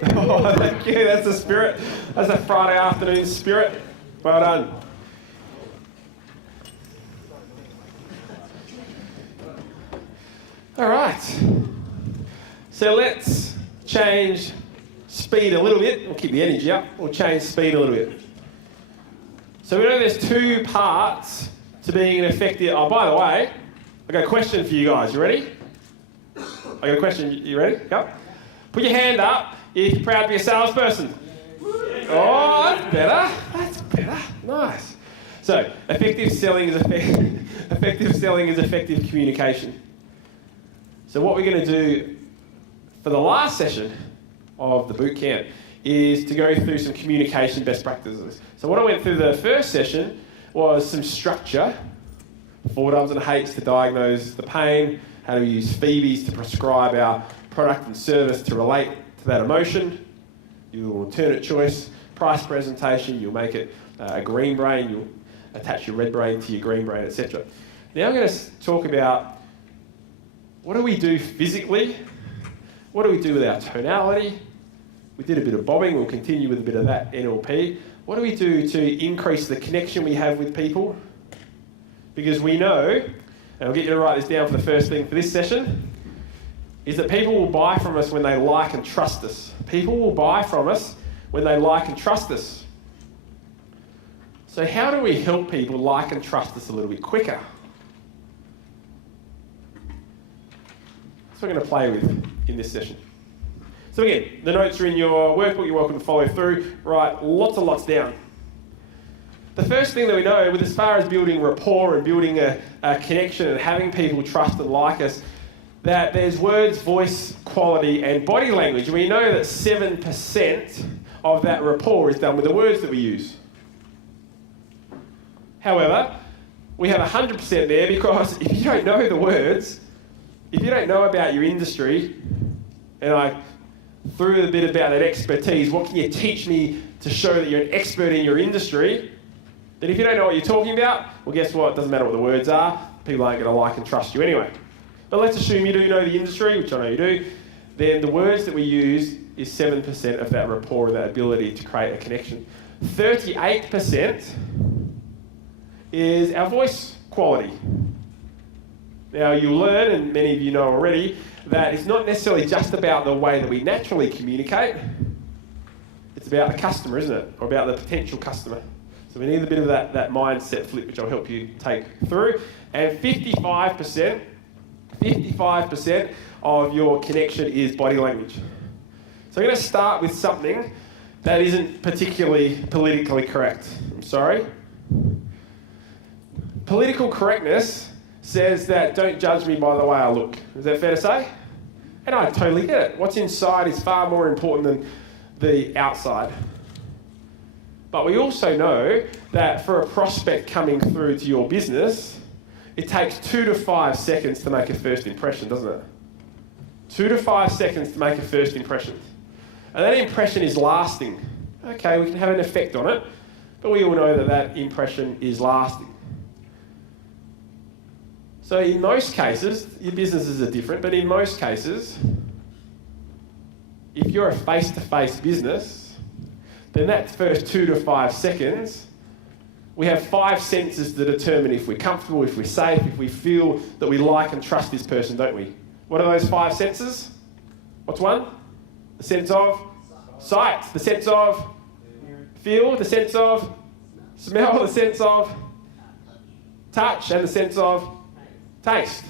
Oh, thank you. That's the spirit. That's a Friday afternoon spirit. Well done. All right. So let's change speed a little bit. We'll keep the energy up. We'll change speed a little bit. So we know there's two parts to being an effective... Oh, by the way, I've got a question for you guys. You ready? I got a question. You ready? Yep. Put your hand up if you're proud to be a salesperson. Oh, that's better. That's better. Nice. So, effective selling is effective communication. So what we're going to do for the last session of the boot camp is to go through some communication best practices. So what I went through the first session was some structure, 4 Ws and H's to diagnose the pain, how to use Phoebes to prescribe our product and service to relate to that emotion, your alternate choice, price presentation, you'll make it a green brain, you'll attach your red brain to your green brain, etc. Now I'm going to talk about what do we do physically, what do we do with our tonality. We did a bit of bobbing, we'll continue with a bit of that NLP. What do we do to increase the connection we have with people? Because we know, and I'll get you to write this down for the first thing for this session, is that people will buy from us when they like and trust us. People will buy from us when they like and trust us. So how do we help people like and trust us a little bit quicker? That's what we're going to play with in this session. So again, the notes are in your workbook, you're welcome to follow through. Write lots and lots down. The first thing that we know, with as far as building rapport and building a connection and having people trust and like us, that there's words, voice, quality, and body language. We know that 7% of that rapport is done with the words that we use. However, we have 100% there because if you don't know the words, if you don't know about your industry, and I threw a bit about that expertise, what can you teach me to show that you're an expert in your industry? Then if you don't know what you're talking about, well, guess what? It doesn't matter what the words are. People aren't going to like and trust you anyway. But let's assume you do know the industry, which I know you do. Then the words that we use is 7% of that rapport and that ability to create a connection. 38% is our voice quality. Now, you'll learn, and many of you know already, that it's not necessarily just about the way that we naturally communicate. It's about the customer, isn't it? Or about the potential customer. So we need a bit of that mindset flip, which I'll help you take through. And 55% of your connection is body language. So I'm going to start with something that isn't particularly politically correct. I'm sorry. Political correctness says that don't judge me by the way I look. Is that fair to say? And I totally get it. What's inside is far more important than the outside. But we also know that for a prospect coming through to your business, it takes 2 to 5 seconds to make a first impression, doesn't it? 2 to 5 seconds to make a first impression. And that impression is lasting. Okay, we can have an effect on it, but we all know that that impression is lasting. So in most cases, your businesses are different, but in most cases, if you're a face-to-face business, then that first 2 to 5 seconds, we have 5 senses to determine if we're comfortable, if we're safe, if we feel that we like and trust this person, don't we? What are those 5 senses? What's one? The sense of sight, the sense of feel, the sense of smell, the sense of touch, and the sense of taste.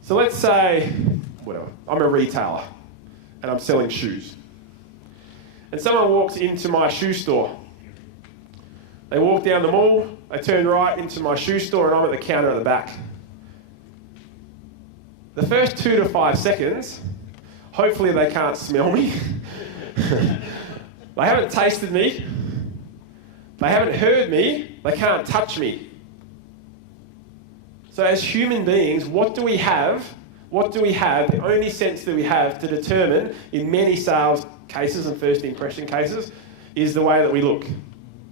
So let's say, whatever, I'm a retailer and I'm selling shoes. And someone walks into my shoe store. They walk down the mall, they turn right into my shoe store, and I'm at the counter at the back. The first 2 to 5 seconds, hopefully they can't smell me. They haven't tasted me. They haven't heard me. They can't touch me. So as human beings, what do we have? What do we have? The only sense that we have to determine in many sales cases and first impression cases is the way that we look,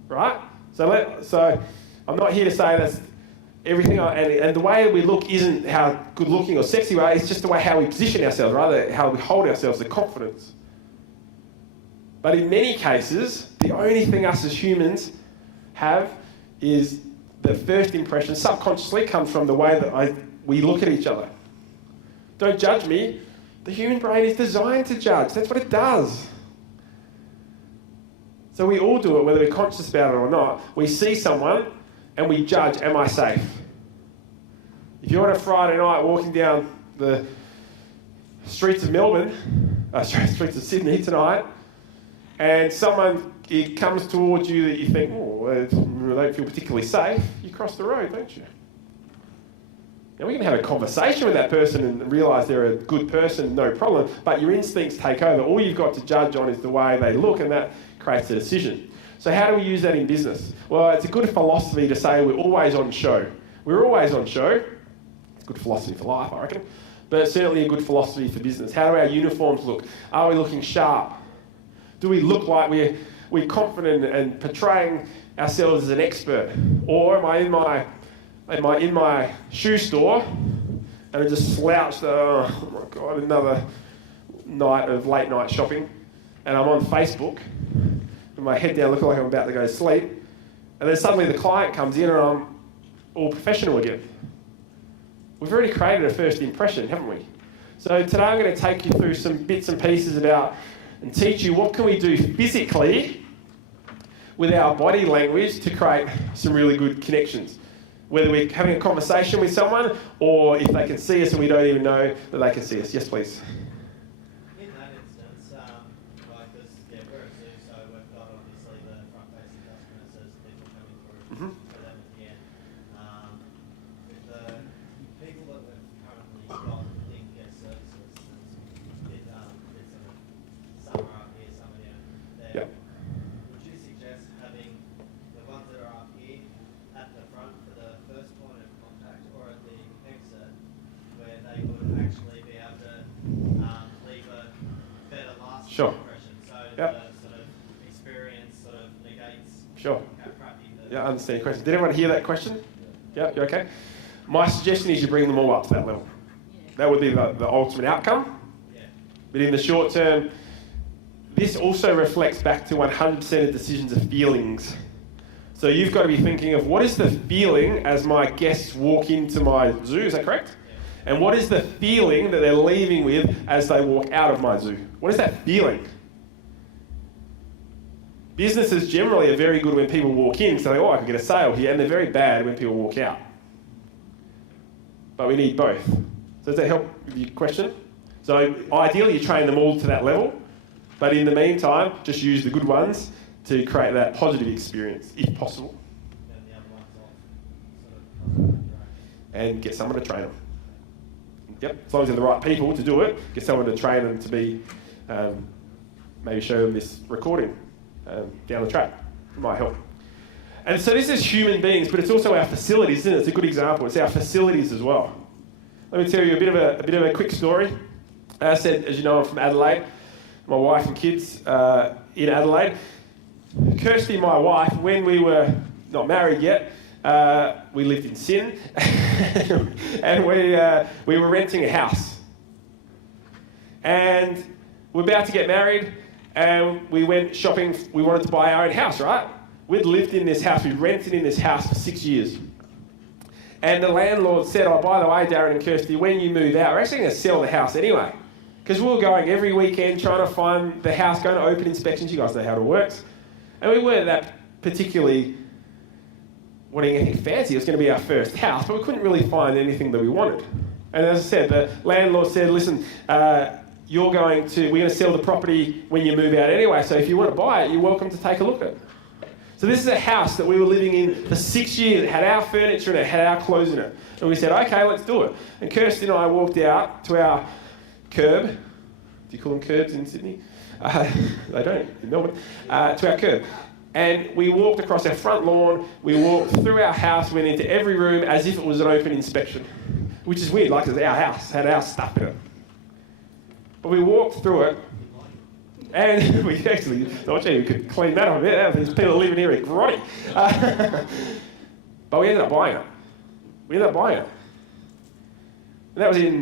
right? So I'm not here to say everything, and the way we look isn't how good looking or sexy we are, it's just the way how we position ourselves, rather how we hold ourselves, the confidence. But in many cases, the only thing us as humans have is the first impression subconsciously comes from the way that we look at each other. Don't judge me. The human brain is designed to judge. That's what it does. So we all do it, whether we're conscious about it or not. We see someone and we judge, am I safe? If you're on a Friday night walking down the streets of streets of Sydney tonight, and someone comes towards you that you think, oh, they don't feel particularly safe, you cross the road, don't you? Now, we can have a conversation with that person and realise they're a good person, no problem, but your instincts take over. All you've got to judge on is the way they look, and that creates a decision. So how do we use that in business? Well, it's a good philosophy to say we're always on show. We're always on show. It's a good philosophy for life, I reckon, but it's certainly a good philosophy for business. How do our uniforms look? Are we looking sharp? Do we look like we're confident and portraying ourselves as an expert? Or am I in my shoe store and I just slouched, oh my God, another night of late night shopping, and I'm on Facebook with my head down looking like I'm about to go to sleep, and then suddenly the client comes in and I'm all professional again. We've already created a first impression, haven't we? So today I'm going to take you through some bits and pieces about and teach you what can we do physically with our body language to create some really good connections. Whether we're having a conversation with someone or if they can see us and we don't even know that they can see us. Yes, please. In that instance, like this, we're a zoo, so we've got obviously the front-facing customers as people coming through for them at the end. With the people that we've currently got in guest services, it's sort of some are up here, some are down there. Yep. Would you suggest having the ones that are up here at the front for the first point of contact, or at the exit, where they would actually be able to leave a better lasting impression? So the sort of experience sort of negates how crappy the... Yeah, I understand your question. Did everyone hear that question? Yeah, you okay? My suggestion is you bring them all up to that level. That would be the ultimate outcome. Yeah. But in the short term, this also reflects back to 100% of decisions of feelings. So you've got to be thinking of what is the feeling as my guests walk into my zoo, is that correct? Yeah. And what is the feeling that they're leaving with as they walk out of my zoo? What is that feeling? Businesses generally are very good when people walk in, so they go, oh, I can get a sale here, and they're very bad when people walk out. But we need both. So does that help with your question? So ideally you train them all to that level, but in the meantime, just use the good ones to create that positive experience, if possible. And the other ones off, sort of and get someone to train them. Yep, as long as they're the right people to do it, get someone to train them to be, maybe show them this recording down the track. It might help. And so this is human beings, but it's also our facilities, isn't it? It's a good example. It's our facilities as well. Let me tell you a bit of a quick story. As I said, as you know, I'm from Adelaide. My wife and kids in Adelaide. Kirsty, my wife, when we were not married yet, we lived in Sin, and we were renting a house. And we're about to get married, and we went shopping. We wanted to buy our own house, right? We'd lived in this house. We'd rented in this house for 6 years. And the landlord said, oh, by the way, Darren and Kirsty, when you move out, we're actually going to sell the house anyway. Because we were going every weekend trying to find the house, going to open inspections. You guys know how it works. And we weren't that particularly wanting anything fancy. It was going to be our first house, but we couldn't really find anything that we wanted. And as I said, the landlord said, listen, we're going to sell the property when you move out anyway, so if you want to buy it, you're welcome to take a look at it. So this is a house that we were living in for 6 years. It had our furniture and it had our clothes in it. And we said, okay, let's do it. And Kirsty and I walked out to our curb. Do you call them curbs in Sydney? They don't in Melbourne. To our curb. And we walked across our front lawn. We walked through our house, went into every room as if it was an open inspection. Which is weird, like it was our house, had our stuff in it. But we walked through it. And we actually thought, gee, we could clean that up a bit. There's people living here at grotty. But we ended up buying it. We ended up buying it. And that was in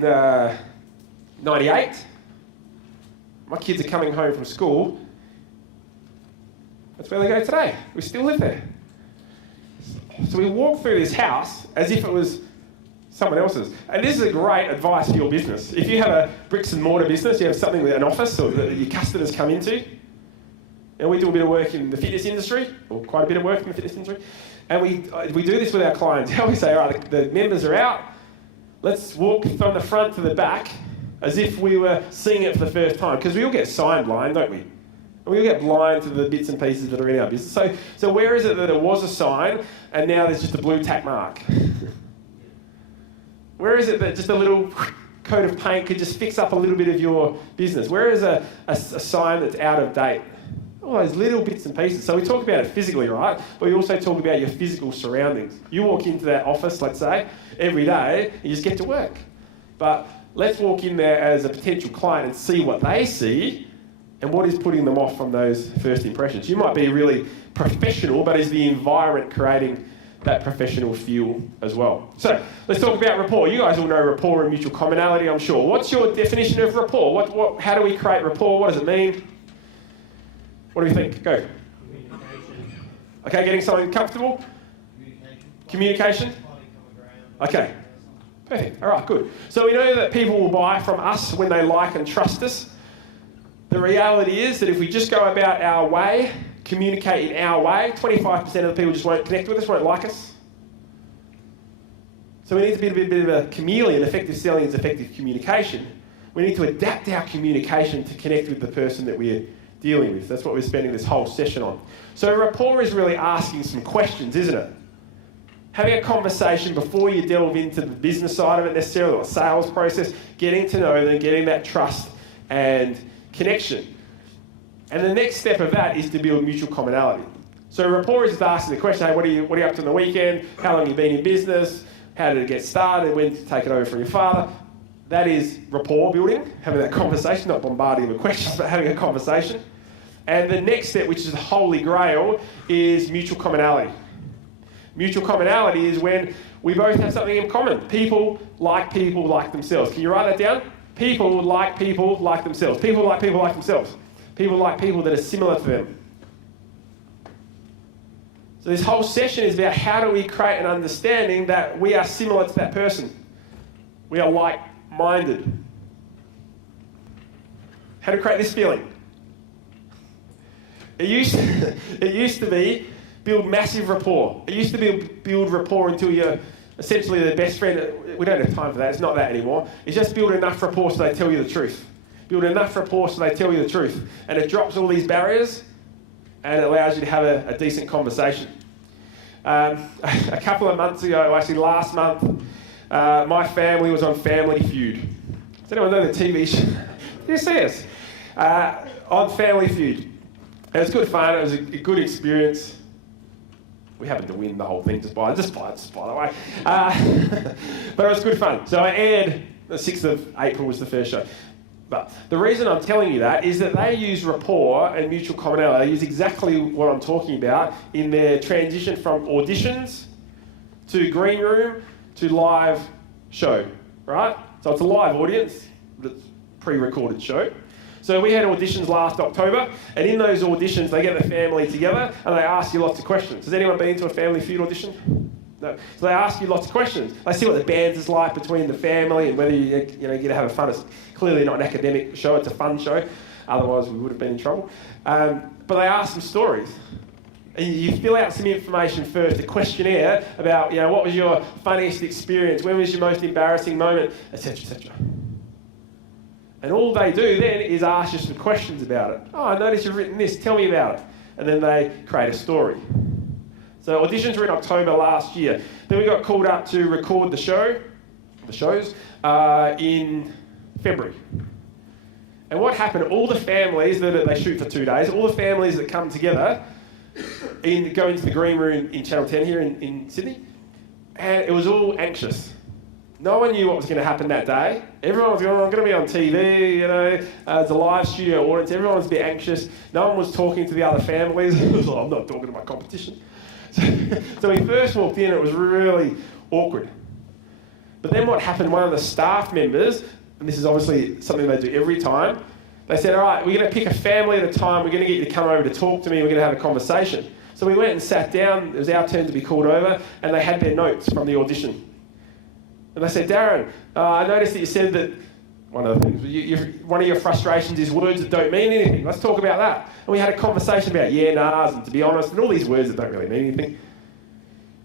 98. My kids are coming home from school. That's where they go today. We still live there. So we walk through this house as if it was someone else's. And this is a great advice for your business. If you have a bricks and mortar business, you have something with an office or that your customers come into, and we do a bit of work in the fitness industry, or quite a bit of work in the fitness industry, and we do this with our clients. We say, all right, the members are out, let's walk from the front to the back as if we were seeing it for the first time, because we all get sign blind, don't we? We all get blind to the bits and pieces that are in our business. So where is it that there was a sign and now there's just a blue tack mark? Where is it that just a little coat of paint could just fix up a little bit of your business? Where is a sign that's out of date? All those little bits and pieces. So we talk about it physically, right? But we also talk about your physical surroundings. You walk into that office, let's say, every day, you just get to work. But let's walk in there as a potential client and see what they see and what is putting them off from those first impressions. You might be really professional, but is the environment creating that professional feel as well? So let's talk about rapport. You guys all know rapport and mutual commonality, I'm sure. What's your definition of rapport? How do we create rapport? What does it mean? What do we think? Go. Communication. Okay, getting someone comfortable? Communication? Okay. Perfect. All right, good. So we know that people will buy from us when they like and trust us. The reality is that if we just go about our way, communicate in our way, 25% of the people just won't connect with us, won't like us. So we need to be a bit of a chameleon. Effective selling is effective communication. We need to adapt our communication to connect with the person that we're dealing with. That's what we're spending this whole session on. So rapport is really asking some questions, isn't it? Having a conversation before you delve into the business side of it necessarily, or sales process, getting to know them, getting that trust and connection. And the next step of that is to build mutual commonality. So rapport is just asking the question, hey, what are you up to on the weekend? How long have you been in business? How did it get started? When did you take it over from your father? That is rapport building, having that conversation, not bombarding them with questions, but having a conversation. And the next step, which is the holy grail, is mutual commonality. Mutual commonality is when we both have something in common. People like themselves. Can you write that down? People like themselves. People like themselves. People like people that are similar to them. So this whole session is about how do we create an understanding that we are similar to that person. We are like-minded. How to create this feeling? It used to be build massive rapport. It used to be build rapport until you're essentially the best friend. We don't have time for that. It's not that anymore. It's just build enough rapport so they tell you the truth. Build enough rapport so they tell you the truth. And it drops all these barriers and it allows you to have a decent conversation. A couple of months ago, actually last month, my family was on Family Feud. Does anyone know the TV show? Did you see us? On Family Feud. It was good fun. It was a good experience. We happened to win the whole thing just by the way. But it was good fun. So it aired the 6th of April was the first show. But the reason I'm telling you that is that they use rapport and mutual commonality. They use exactly what I'm talking about in their transition from auditions to green room to live show, right? So it's a live audience, but it's a pre-recorded show. So we had auditions last October, and in those auditions, they get the family together and they ask you lots of questions. Has anyone been to a Family Feud audition? No. So they ask you lots of questions. They see what the bands is like between the family and whether you get to have a fun. It's clearly not an academic show, it's a fun show. Otherwise, we would have been in trouble. But they ask some stories. And you fill out some information first, a questionnaire about, what was your funniest experience? When was your most embarrassing moment? Etc., etc. And all they do then is ask you some questions about it. Oh, I noticed you've written this. Tell me about it. And then they create a story. So auditions were in October last year. Then we got called up to record the shows, in February. And what happened, all the families that they shoot for 2 days, all the families that come together go into the green room in Channel 10 here in Sydney, and it was all anxious. No one knew what was going to happen that day. Everyone was going, I'm going to be on TV, it's a live studio audience. Everyone was a bit anxious. No one was talking to the other families. It was like, I'm not talking to my competition. So when we first walked in, it was really awkward. But then what happened, one of the staff members, and this is obviously something they do every time, they said, all right, we're going to pick a family at a time, we're going to get you to come over to talk to me, we're going to have a conversation. So we went and sat down, it was our turn to be called over, and they had their notes from the audition. And they said, Darren, I noticed that you said that one of the things, one of your frustrations is words that don't mean anything. Let's talk about that. And we had a conversation about yeah, nahs, and to be honest, and all these words that don't really mean anything.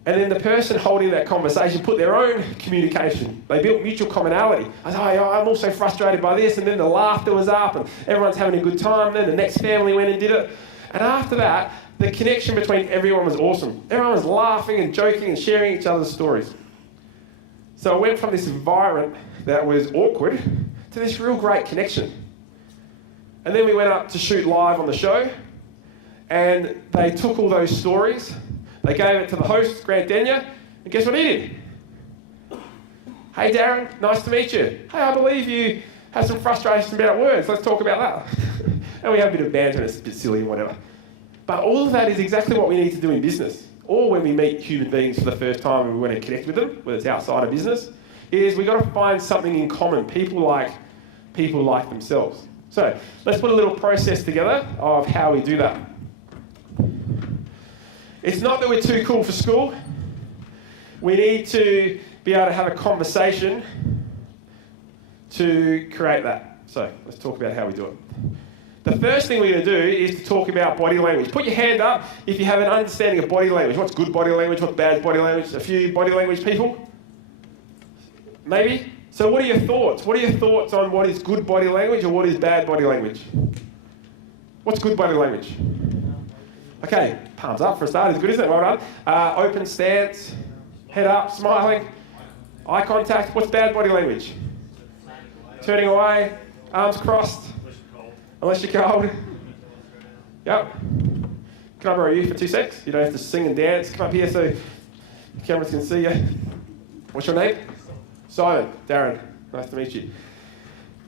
And then the person holding that conversation put their own communication. They built mutual commonality. I said, oh, I'm also frustrated by this. And then the laughter was up and everyone's having a good time. Then the next family went and did it. And after that, the connection between everyone was awesome. Everyone was laughing and joking and sharing each other's stories. So it went from this environment that was awkward to this real great connection. And then we went up to shoot live on the show. And they took all those stories. They gave it to the host, Grant Denyer, and guess what he did? Hey Darren, nice to meet you. Hey, I believe you have some frustrations about words. Let's talk about that. And we have a bit of banter and it's a bit silly and whatever. But all of that is exactly what we need to do in business, or when we meet human beings for the first time and we want to connect with them, whether it's outside of business, is we've got to find something in common, people like themselves. So let's put a little process together of how we do that. It's not that we're too cool for school. We need to be able to have a conversation to create that. So let's talk about how we do it. The first thing we're going to do is to talk about body language. Put your hand up if you have an understanding of body language. What's good body language? What's bad body language? A few body language people? Maybe? So what are your thoughts? What are your thoughts on what is good body language or what is bad body language? What's good body language? Okay, palms up for a start is good, isn't it? Well done. Open stance, head up, smiling, eye contact. What's bad body language? Turning away, arms crossed, unless you're cold. Yep. Can I borrow you for 2 secs? You don't have to sing and dance. Come up here so the cameras can see you. What's your name? Simon. Darren. Nice to meet you.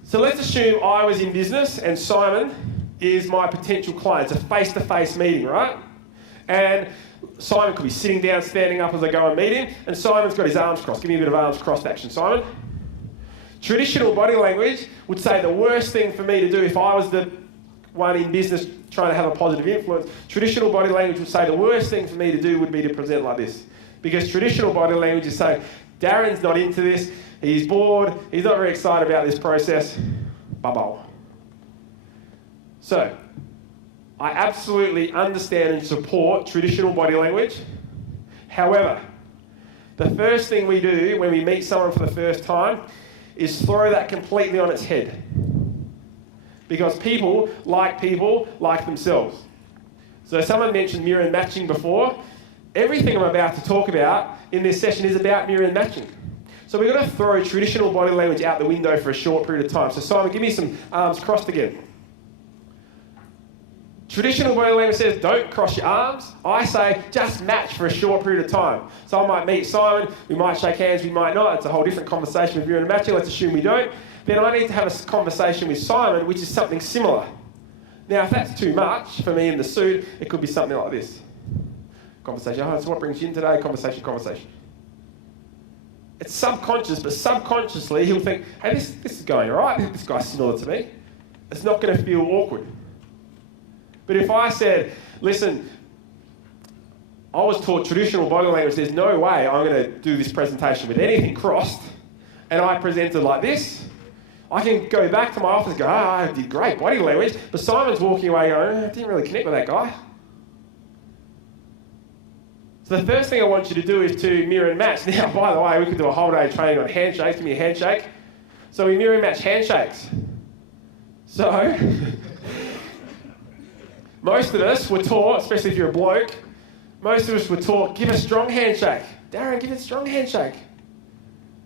So let's assume I was in business and Simon is my potential client. It's a face-to-face meeting, right? And Simon could be sitting down, standing up as I go and meet him, and Simon's got his arms crossed. Give me a bit of arms crossed action, Simon. Traditional body language would say the worst thing for me to do if I was the one in business trying to have a positive influence, traditional body language would say the worst thing for me to do would be to present like this. Because traditional body language is saying, Darren's not into this, he's bored, he's not very excited about this process, bubble. So, I absolutely understand and support traditional body language. However, the first thing we do when we meet someone for the first time is throw that completely on its head. Because people like themselves. So someone mentioned mirror and matching before. Everything I'm about to talk about in this session is about mirror and matching. So we've got to throw traditional body language out the window for a short period of time. So Simon, give me some arms crossed again. Traditional body language says don't cross your arms. I say just match for a short period of time. So I might meet Simon, we might shake hands, we might not. It's a whole different conversation with mirror and matching. Let's assume we don't. Then I need to have a conversation with Simon, which is something similar. Now, if that's too much for me in the suit, it could be something like this. Conversation, oh, so what brings you in today? Conversation. It's subconscious, but subconsciously he'll think, hey, this is going all right. This guy's similar to me. It's not going to feel awkward. But if I said, listen, I was taught traditional body language, there's no way I'm going to do this presentation with anything crossed, and I presented like this, I can go back to my office and go, I did great body language, but Simon's walking away going, I didn't really connect with that guy. So the first thing I want you to do is to mirror and match. Now, by the way, we could do a whole day training on handshakes. Give me a handshake. So we mirror and match handshakes. So, most of us were taught, especially if you're a bloke, most of us were taught, give a strong handshake. Darren, give a strong handshake.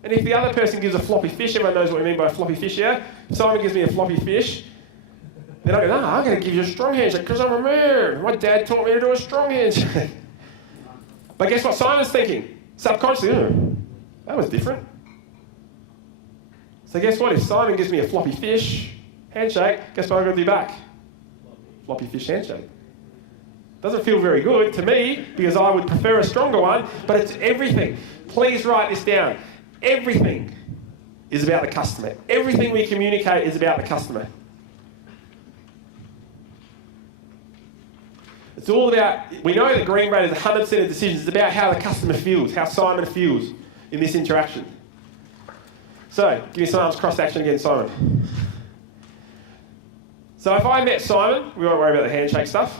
And if the other person gives a floppy fish, everyone knows what we mean by a floppy fish here. If someone gives me a floppy fish, then I go, no, I'm going to give you a strong handshake because I'm a man. My dad taught me to do a strong handshake. But guess what Simon's thinking? Subconsciously, that was different. So guess what? If Simon gives me a floppy fish handshake, guess what I'm going to do back? Floppy fish handshake. Doesn't feel very good to me because I would prefer a stronger one, but it's everything. Please write this down. Everything is about the customer. Everything we communicate is about the customer. It's all about, we know that Green Brain is 100% of decisions. It's about how the customer feels, how Simon feels in this interaction. So, give me some arms cross action again, Simon. So if I met Simon, we won't worry about the handshake stuff,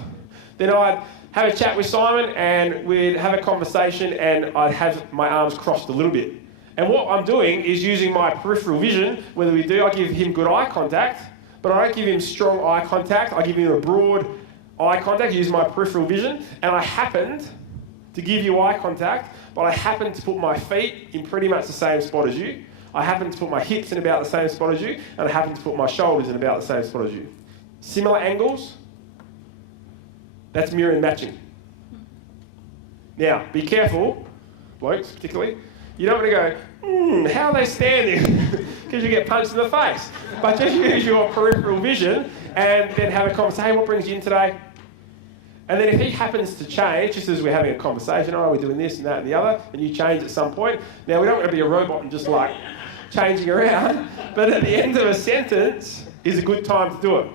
then I'd have a chat with Simon and we'd have a conversation and I'd have my arms crossed a little bit. And what I'm doing is using my peripheral vision, whether we do, I give him good eye contact, but I don't give him strong eye contact, I give him a broad eye contact, use my peripheral vision, and I happened to give you eye contact, but I happened to put my feet in pretty much the same spot as you. I happened to put my hips in about the same spot as you, and I happened to put my shoulders in about the same spot as you. Similar angles, that's mirror and matching. Now, be careful, blokes particularly, you don't want to go, how are they standing? Because you get punched in the face. But just use your peripheral vision and then have a conversation. Hey, what brings you in today? And then if he happens to change, just as we're having a conversation, oh, we're doing this and that and the other, and you change at some point. Now, we don't want to be a robot and just like changing around, but at the end of a sentence is a good time to do it.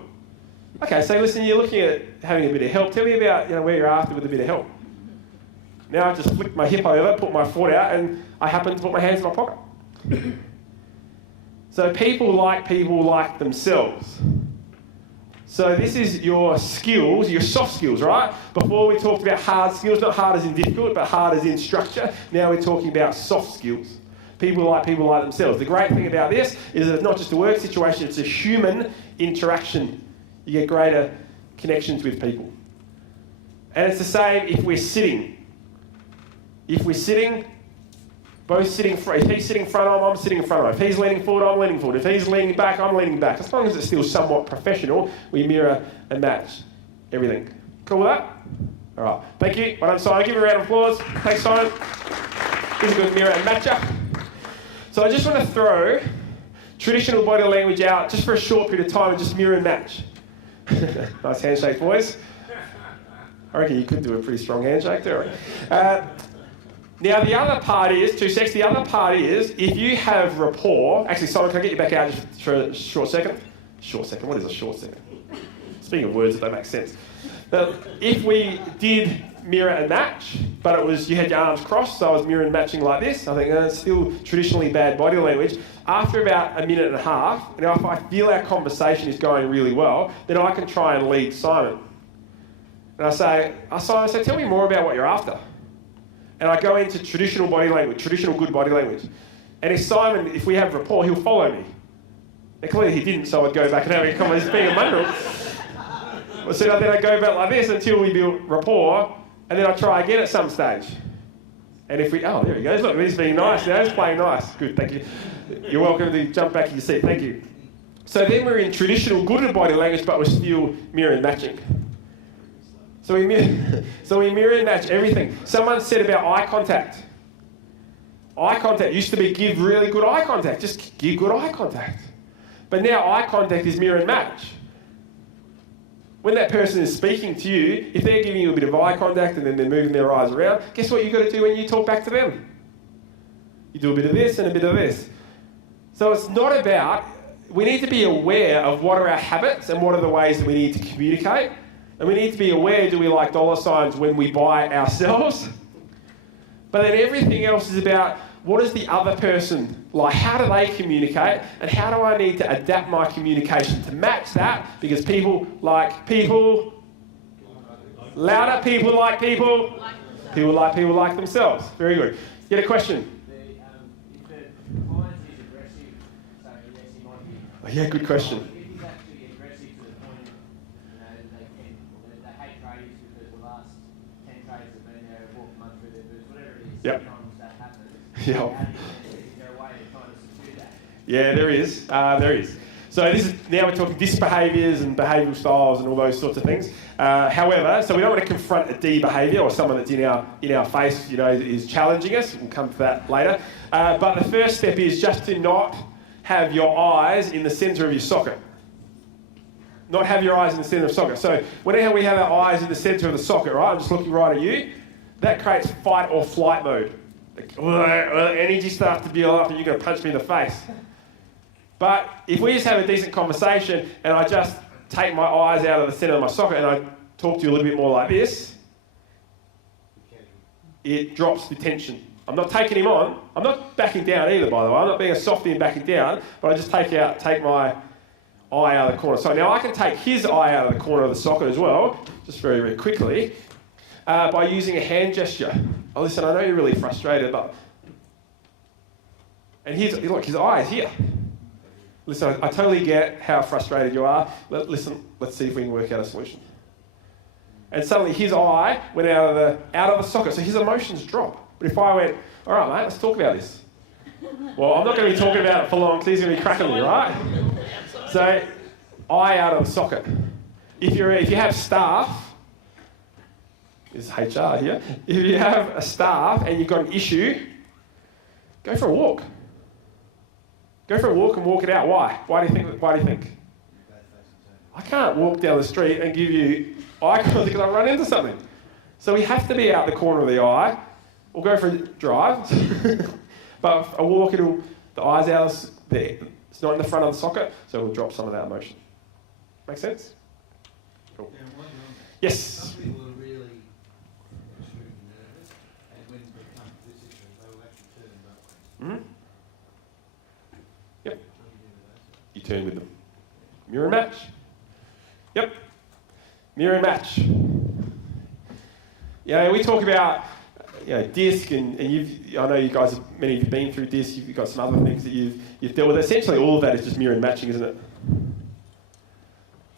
Okay, so listen, you're looking at having a bit of help. Tell me about where you're after with a bit of help. Now I just flicked my hip over, put my foot out, and I happen to put my hands in my pocket. So people like themselves. So this is your skills, your soft skills, right? Before we talked about hard skills, not hard as in difficult, but hard as in structure. Now we're talking about soft skills. People like themselves. The great thing about this is that it's not just a work situation, it's a human interaction. You get greater connections with people. And it's the same if we're sitting. If we're sitting, both sitting front. If he's sitting front of him, I'm sitting in front of him. If he's leaning forward, I'm leaning forward. If he's leaning back, I'm leaning back. As long as it's still somewhat professional, we mirror and match everything. Cool with that? All right. Thank you. Well done, Simon. Give him a round of applause. Thanks, Simon. He's a good mirror and matcher. So I just want to throw traditional body language out just for a short period of time and just mirror and match. Nice handshake, boys. I reckon you could do a pretty strong handshake there. Now, the other part is, the other part is, if you have rapport... Actually, Simon, can I get you back out just for a short second? Short second? What is a short second? Speaking of words that don't make sense. Now, if we did mirror and match, but it was you had your arms crossed, so I was mirror and matching like this, I think that's still traditionally bad body language. After about a minute and a half, if I feel our conversation is going really well, then I can try and lead Simon. And I say, Simon, tell me more about what you're after. And I go into traditional body language, traditional good body language. And if we have rapport, he'll follow me. And clearly he didn't, so I'd go back and have a conversation. He's being a mongrel. So then I go back like this until we build rapport, and then I try again at some stage. And if there he goes. Look, he's being nice now. He's playing nice. Good, thank you. You're welcome to jump back in your seat. Thank you. So then we're in traditional good body language, but we're still mirror and matching. So we mirror and match everything. Someone said about eye contact. Eye contact used to be give really good eye contact. Just give good eye contact. But now eye contact is mirror and match. When that person is speaking to you, if they're giving you a bit of eye contact and then they're moving their eyes around, guess what you've got to do when you talk back to them? You do a bit of this and a bit of this. So it's not about... We need to be aware of what are our habits and what are the ways that we need to communicate. And we need to be aware, do we like dollar signs when we buy ourselves? But then everything else is about what is the other person like? How do they communicate? And how do I need to adapt my communication to match that? Because people like people. Louder, people like people. People like themselves. Very good. You get a question? If the client is aggressive, so yes, he might be... Oh, yeah, good question. If he's actually aggressive to the point, they hate trades because the last 10 trades have been there, walked a month through their boots, whatever it is, Yep. sometimes that happens. Yep. Is there a way to kind of subdue that? Yeah, there is. There is. So now we're talking disbehaviours and behavioural styles and all those sorts of things. However, so we don't want to confront a D behaviour or someone that's in our face, is challenging us. We'll come to that later. But the first step is just to not have your eyes in the centre of your socket. Not have your eyes in the centre of the socket. So whenever we have our eyes in the centre of the socket, right, I'm just looking right at you, that creates fight or flight mode. energy starts to build up and you're going to punch me in the face. But if we just have a decent conversation and I just take my eyes out of the centre of my socket and I talk to you a little bit more like this, it drops the tension. I'm not taking him on. I'm not backing down either, by the way. I'm not being a softie and backing down, but I just take my eye out of the corner. So now I can take his eye out of the corner of the socket as well, just very, very quickly, by using a hand gesture. Oh, listen, I know you're really frustrated, but... And look, his eye is here. Listen, I totally get how frustrated you are. Listen, let's see if we can work out a solution. And suddenly his eye went out of the socket, so his emotions drop. But if I went, all right, mate, let's talk about this. Well, I'm not going to be talking about it for long, because he's going to be cracking me, right? So, eye out of the socket. If you have staff, this is HR here. If you have a staff and you've got an issue, go for a walk. Go for a walk and walk it out. Why? Why do you think? I can't walk down the street and give you eye contact because I run into something. So we have to be out the corner of the eye. We'll go for a drive. But a walk, the eye's out, it's not in the front of the socket, so we'll drop some of that emotion. Make sense? Cool. Yeah, while you're on that, Yes. some people are really extremely nervous, and when they come to this issue, they will actually turn both ways. Mm-hmm. Yep. What do you do with those? You turn with them. Mirror and match. Yep. Mirror and match. Yeah, we talk about DISC, and I know you guys, many of you have been through DISC. You've got some other things that you've dealt with. Essentially, all of that is just mirror and matching, isn't it?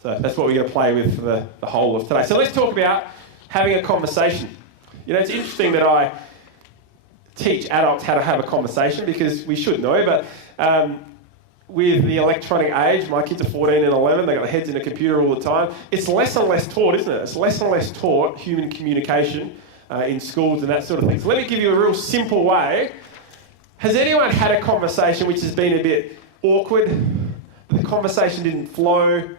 So that's what we're going to play with for the whole of today. So let's talk about having a conversation. It's interesting that I teach adults how to have a conversation, because we should know, but with the electronic age, my kids are 14 and 11, they've got their heads in a computer all the time. It's less and less taught, isn't it? It's less and less taught, human communication in schools and that sort of thing. So let me give you a real simple way. Has anyone had a conversation which has been a bit awkward? The conversation didn't flow,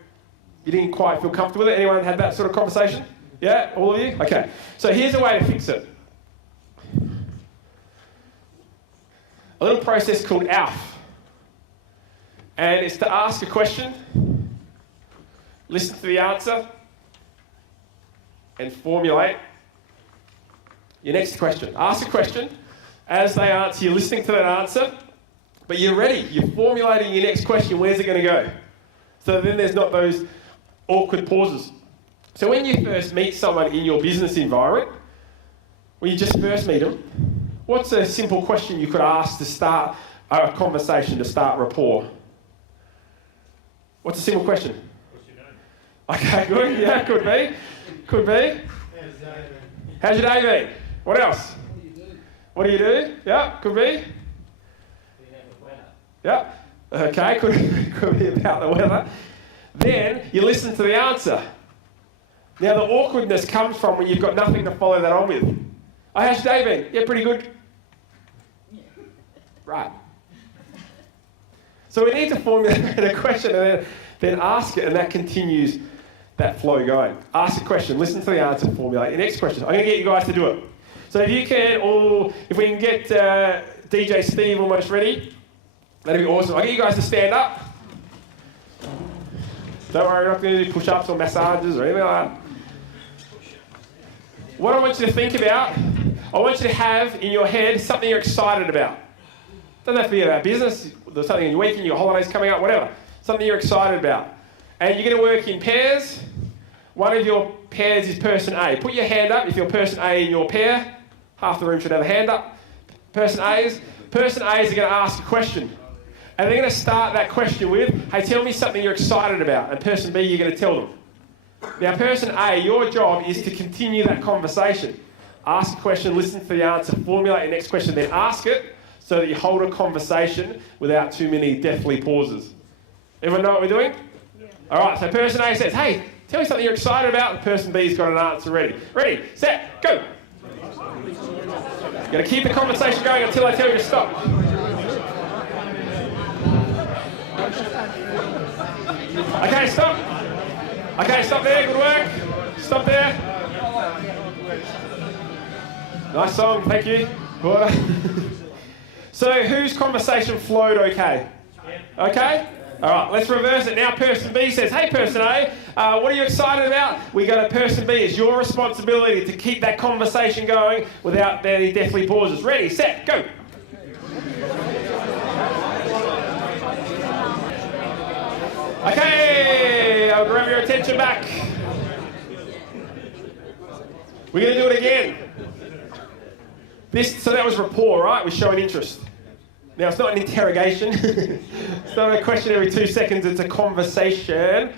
you didn't quite feel comfortable with it? Anyone had that sort of conversation? Yeah, all of you? Okay. So here's a way to fix it. A little process called ALF. And it's to ask a question, listen to the answer, and formulate your next question. Ask a question. As they answer, you're listening to that answer, but you're ready. You're formulating your next question. Where's it going to go? So then there's not those awkward pauses. So when you first meet someone in your business environment, when you just first meet them, what's a simple question you could ask to start a conversation, to start rapport? What's a simple question? What's your name? Okay, good. Yeah, could be. Could be. How's your day been? What else? What do you do? Yeah, could be. Yeah. Okay, could be about the weather. Then you listen to the answer. Now the awkwardness comes from when you've got nothing to follow that on with. Oh, how's your day been? Yeah, pretty good. Right. So we need to formulate a question and then ask it, and that continues that flow going. Ask a question, listen to the answer, formulate your next question. I'm going to get you guys to do it. So if you can if we can get DJ Steve almost ready, that'd be awesome. I'll get you guys to stand up. Don't worry, we're not going to do push-ups or massages or anything like that. What I want you to think about, I want you to have in your head something you're excited about. Doesn't have to be about business, there's something in your weekend, your holidays coming up, whatever. Something you're excited about. And you're going to work in pairs. One of your pairs is person A. Put your hand up if you're person A in your pair. Half the room should have a hand up. Person A's are going to ask a question. And they're going to start that question with, hey, tell me something you're excited about. And person B, you're going to tell them. Now, person A, your job is to continue that conversation. Ask a question, listen to the answer, formulate your next question, then ask it so that you hold a conversation without too many deathly pauses. Everyone know what we're doing? Yeah. All right, so person A says, hey, tell me something you're excited about. And person B's got an answer ready. Ready, set, go. You've got to keep the conversation going until I tell you to stop. Okay, stop. Okay, stop there. Good work. Stop there. Nice song. Thank you. What? So whose conversation flowed okay? Okay? All right, let's reverse it. Now person B says, hey, person A, what are you excited about? We go to person B. It's your responsibility to keep that conversation going without any deathly pauses. Ready, set, go. Okay, I'll grab your attention back. We're going to do it again. So that was rapport, right? We're showing interest. Now, it's not an interrogation. It's not a question every 2 seconds. It's a conversation.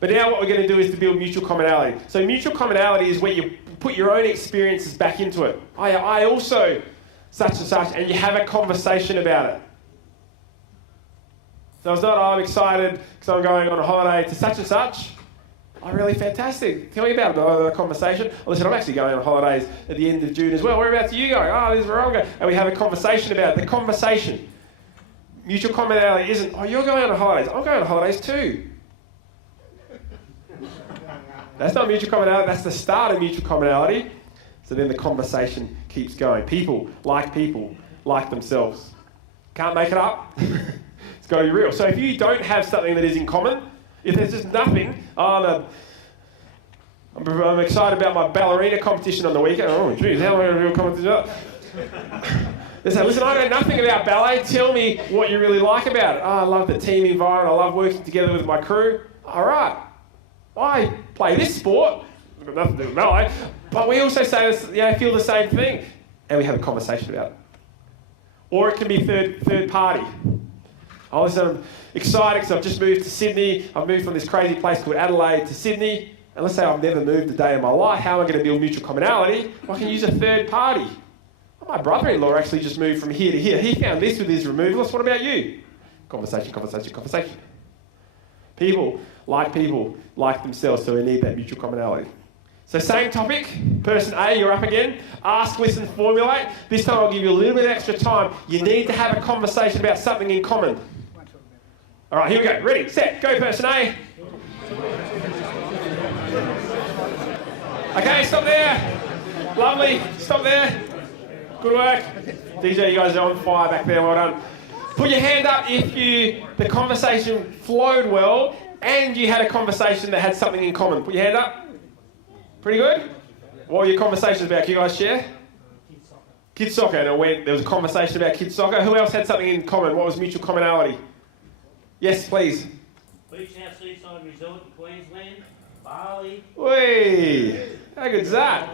But now what we're going to do is to build mutual commonality. So mutual commonality is where you put your own experiences back into it. I also such and such, and you have a conversation about it. So it's not, I'm excited because I'm going on a holiday to such and such. Oh, really fantastic. Tell me about the conversation. Well, listen, I'm actually going on holidays at the end of June as well. Whereabouts are you going? Oh, this is where I'm going. And we have a conversation about it. The conversation. Mutual commonality isn't, oh, you're going on holidays. I'm going on holidays too. That's not mutual commonality. That's the start of mutual commonality. So then the conversation keeps going. People like themselves. Can't make it up. It's got to be real. So if you don't have something that is in common, if there's just nothing, I'm excited about my ballerina competition on the weekend. Oh, geez, how am I going to do a competition? They say, listen, I know nothing about ballet. Tell me what you really like about it. Oh, I love the team environment. I love working together with my crew. All right. I play this sport. It's got nothing to do with ballet. But we also say, feel the same thing. And we have a conversation about it. Or it can be third party. Oh, listen, I'm excited because I've just moved to Sydney. I've moved from this crazy place called Adelaide to Sydney. And let's say I've never moved a day in my life. How am I going to build mutual commonality? Well, I can use a third party. Well, my brother-in-law actually just moved from here to here. He found this with his removalists. What about you? Conversation. People like themselves, so we need that mutual commonality. So same topic, person A, you're up again. Ask, listen, formulate. This time I'll give you a little bit of extra time. You need to have a conversation about something in common. All right, here we go. Ready, set, go, person A. Okay, stop there. Lovely, stop there. Good work. DJ, you guys are on fire back there, well done. Put your hand up if the conversation flowed well and you had a conversation that had something in common. Put your hand up. Pretty good? What were your conversations about? Can you guys share? Kids soccer. And there was a conversation about kids soccer. Who else had something in common? What was mutual commonality? Yes, please. Beach House Seaside Resort in Queensland, Bali. Whee! How good's that?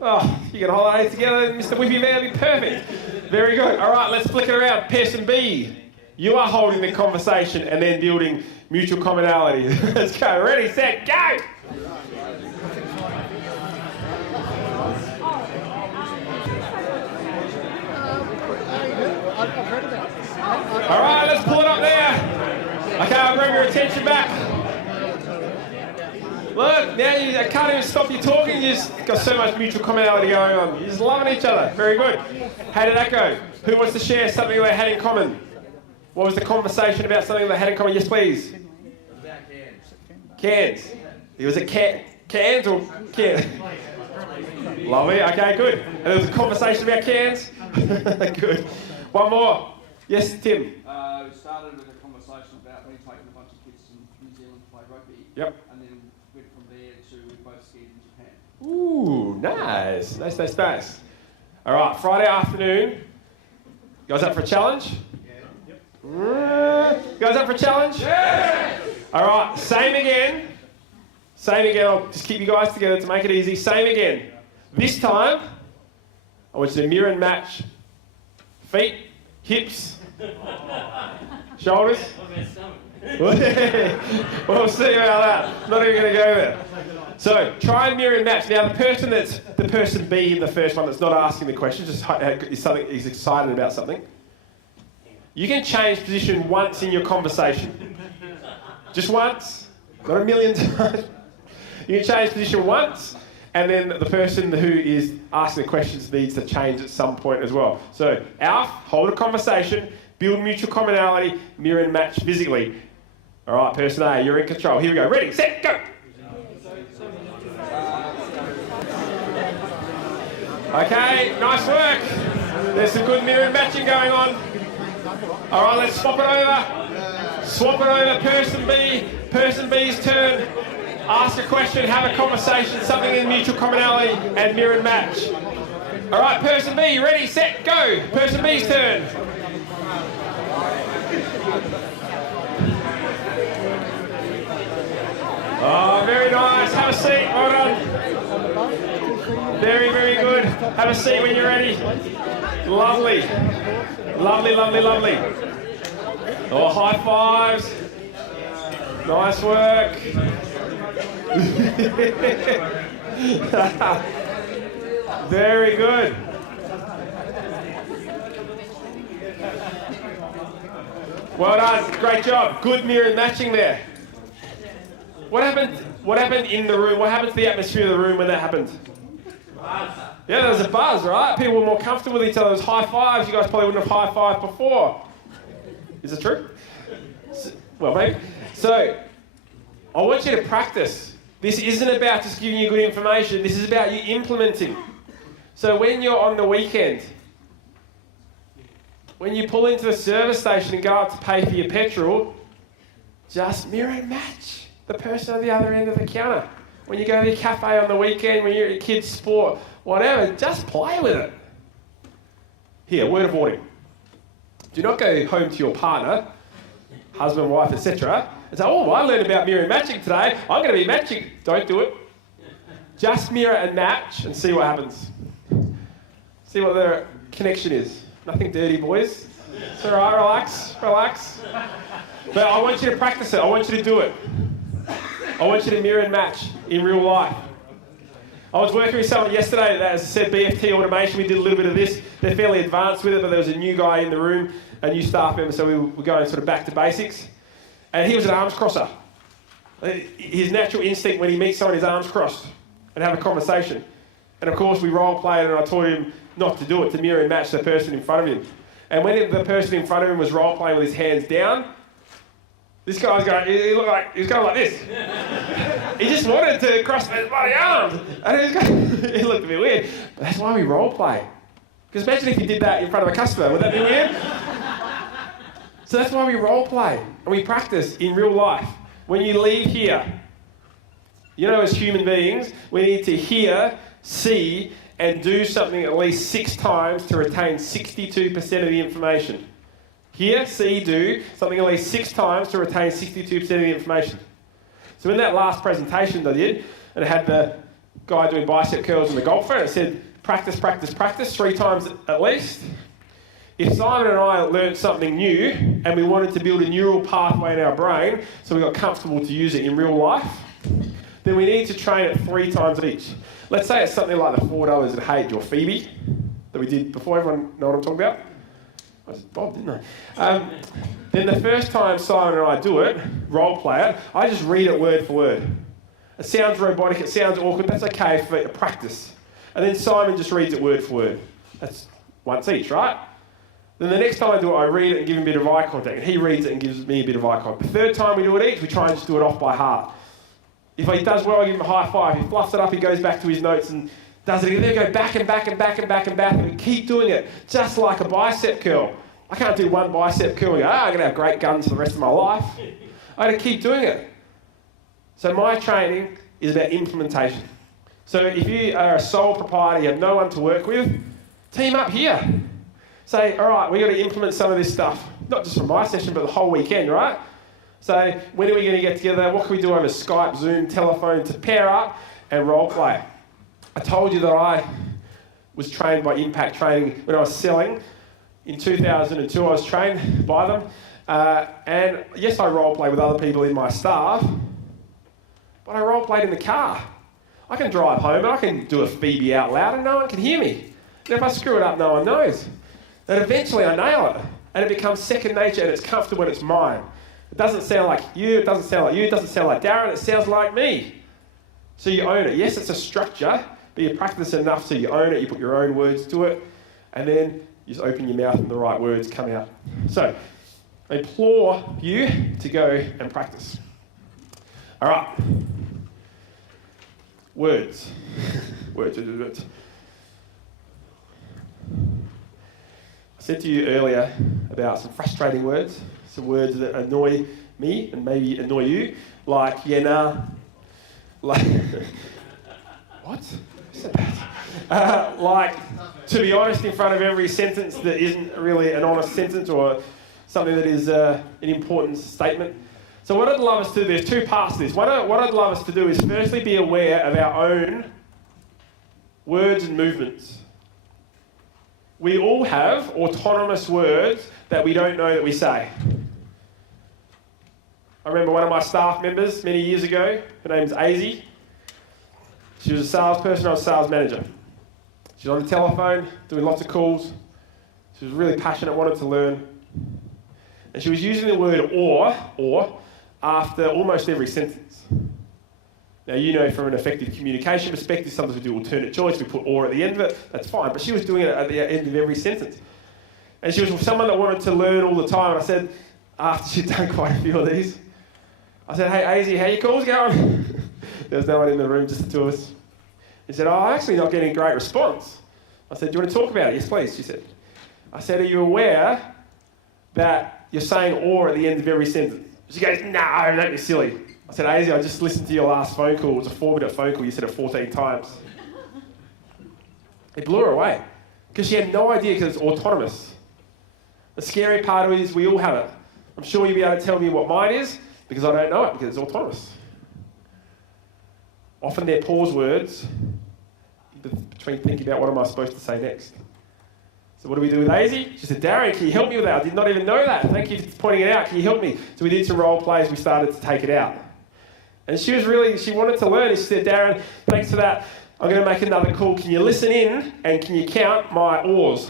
Oh, you get a holiday together, Mr. Whippy Man, be perfect. Very good. All right, let's flick it around. Person B, you are holding the conversation and then building mutual commonality. Let's go. Ready, set, go! All right, let's pull it up there. Okay, I'll bring your attention back. Look, now I can't even stop you talking. You just got so much mutual commonality going on. You're just loving each other. Very good. How did that go? Who wants to share something they had in common? What was the conversation about something they had in common? Yes, please. About cans. Cans. It was a cans or cans? Lovely. Okay, good. And there was a conversation about cans? Good. One more. Yes, Tim. We started with a conversation about me taking a bunch of kids to New Zealand to play rugby. Yep. And then went from there to we both skied in Japan. Ooh, nice. Nice. All right, Friday afternoon. You guys up for a challenge? Yeah. You guys up for a challenge? Yeah! All right, same again. I'll just keep you guys together to make it easy. Same again. This time, I want you to mirror and match feet, hips, shoulders. What about stomach? We'll see about that. Not even going to go there. So try and mirror and match. Now the person B in the first one that's not asking the question, just is excited about something. You can change position once in your conversation. Just once, not a million times. You can change position once, and then the person who is asking the questions needs to change at some point as well. So Alf, hold a conversation, build mutual commonality, mirror and match physically. All right, person A, you're in control. Here we go. Ready, set, go. Okay, nice work. There's some good mirror matching going on. All right, let's swap it over. Swap it over. Person B's turn. Ask a question, have a conversation, something in mutual commonality, and mirror and match. All right, person B, ready, set, go. Person B's turn. Oh, very nice. Have a seat. Well done. Very, very good. Have a seat when you're ready. Lovely. Lovely, lovely, lovely. Oh, high fives. Nice work. Very good. Well done. Great job. Good mirror matching there. What happened in the room? What happened to the atmosphere of the room when that happened? Yeah, there was a buzz, right? People were more comfortable with each other. There was high fives. You guys probably wouldn't have high fived before. Is it true? Well, maybe. So, I want you to practice. This isn't about just giving you good information. This is about you implementing. So when you're on the weekend, when you pull into the service station and go up to pay for your petrol, just mirror and match the person on the other end of the counter. When you go to your cafe on the weekend, when you're at your kids' sport, whatever, just play with it. Here, word of warning. Do not go home to your partner, husband, wife, etc., and say, oh, I learned about mirror and matching today. I'm going to be matching. Don't do it. Just mirror and match and see what happens. See what their connection is. Nothing dirty, boys. It's all right, relax, relax. But I want you to practice it. I want you to do it. I want you to mirror and match in real life. I was working with someone yesterday that, as I said, BFT automation. We did a little bit of this. They're fairly advanced with it, but there was a new guy in the room, a new staff member, so we were going sort of back to basics. And he was an arms crosser. His natural instinct when he meets someone is arms crossed and have a conversation. And of course we role played and I taught him not to do it, to mirror and match the person in front of him. And when the person in front of him was role playing with his hands down, this guy was going, he looked like, he was going like this. He just wanted to cross his bloody arms. And he, was going, he looked a bit weird. But that's why we role play. Because imagine if you did that in front of a customer, would that be weird? So that's why we role play and we practice in real life. When you leave here, you know, as human beings, we need to hear, see, and do something at least 6 times to retain 62% of the information. Hear, see, do something at least 6 times to retain 62% of the information. So in that last presentation I did, and I had the guy doing bicep curls and the golfer, and it said, practice, practice, practice, 3 times at least. If Simon and I learned something new and we wanted to build a neural pathway in our brain so we got comfortable to use it in real life, then we need to train it 3 times each. Let's say it's something like the $4 at Hage or Phoebe that we did before. Everyone know what I'm talking about? I said Bob, didn't I? Then the first time Simon and I do it, role play it, I just read it word for word. It sounds robotic, it sounds awkward, that's okay for practice. And then Simon just reads it word for word. That's once each, right? Then the next time I do it, I read it and give him a bit of eye contact. And he reads it and gives me a bit of eye contact. The third time we do it each, we try and just do it off by heart. If he does well, I give him a high five. He fluffs it up, he goes back to his notes and does it again. Then go back and back and back and back and back and keep doing it, just like a bicep curl. I can't do one bicep curl and go, I'm going to have great guns for the rest of my life. I got to keep doing it. So my training is about implementation. So if you are a sole proprietor, you have no one to work with, team up here. Say, all right, we've got to implement some of this stuff, not just for my session, but the whole weekend, right? So when are we going to get together? What can we do over Skype, Zoom, telephone to pair up and role play? I told you that I was trained by Impact Training when I was selling. In 2002, I was trained by them. And yes, I role play with other people in my staff, but I role played in the car. I can drive home and I can do a Phoebe out loud and no one can hear me. And if I screw it up, no one knows. And eventually I nail it. And it becomes second nature and it's comfortable and it's mine. It doesn't sound like you, it doesn't sound like you, it doesn't sound like Darren, it sounds like me. So you own it. Yes, it's a structure, but you practice enough so you own it, you put your own words to it, and then you just open your mouth and the right words come out. So, I implore you to go and practice. All right. Words. Words. said to you earlier about some frustrating words, some words that annoy me and maybe annoy you, like, yeah, nah, like, what? What's that? Like, to be honest in front of every sentence that isn't really an honest sentence or something that is an important statement. So what I'd love us to do, there's two parts to this. What I'd love us to do is firstly be aware of our own words and movements. We all have autonomous words that we don't know that we say. I remember one of my staff members many years ago, her name's Azy. She was a salesperson, I was a sales manager. She was on the telephone, doing lots of calls. She was really passionate, wanted to learn. And she was using the word or, after almost every sentence. Now, you know, from an effective communication perspective, sometimes we do alternate choice, we put or at the end of it, that's fine. But she was doing it at the end of every sentence. And she was someone that wanted to learn all the time. And I said, after she'd done quite a few of these, I said, hey, Azy, how your calls going? There was no one in the room, just the two of us. He said, I'm actually not getting a great response. I said, do you want to talk about it? Yes, please, she said. I said, are you aware that you're saying or at the end of every sentence? She goes, no, don't be silly. I said, Azy, I just listened to your last phone call. It was a 4-minute phone call. You said it 14 times. It blew her away because she had no idea because it's autonomous. The scary part of it is we all have it. I'm sure you'll be able to tell me what mine is because I don't know it because it's autonomous. Often they're pause words between thinking about what am I supposed to say next. So what do we do with Azy? She said, Darren, can you help me with that? I did not even know that. Thank you for pointing it out. Can you help me? So we did some role plays. We started to take it out. And she wanted to learn. She said, Darren, thanks for that. I'm going to make another call. Can you listen in and can you count my ors?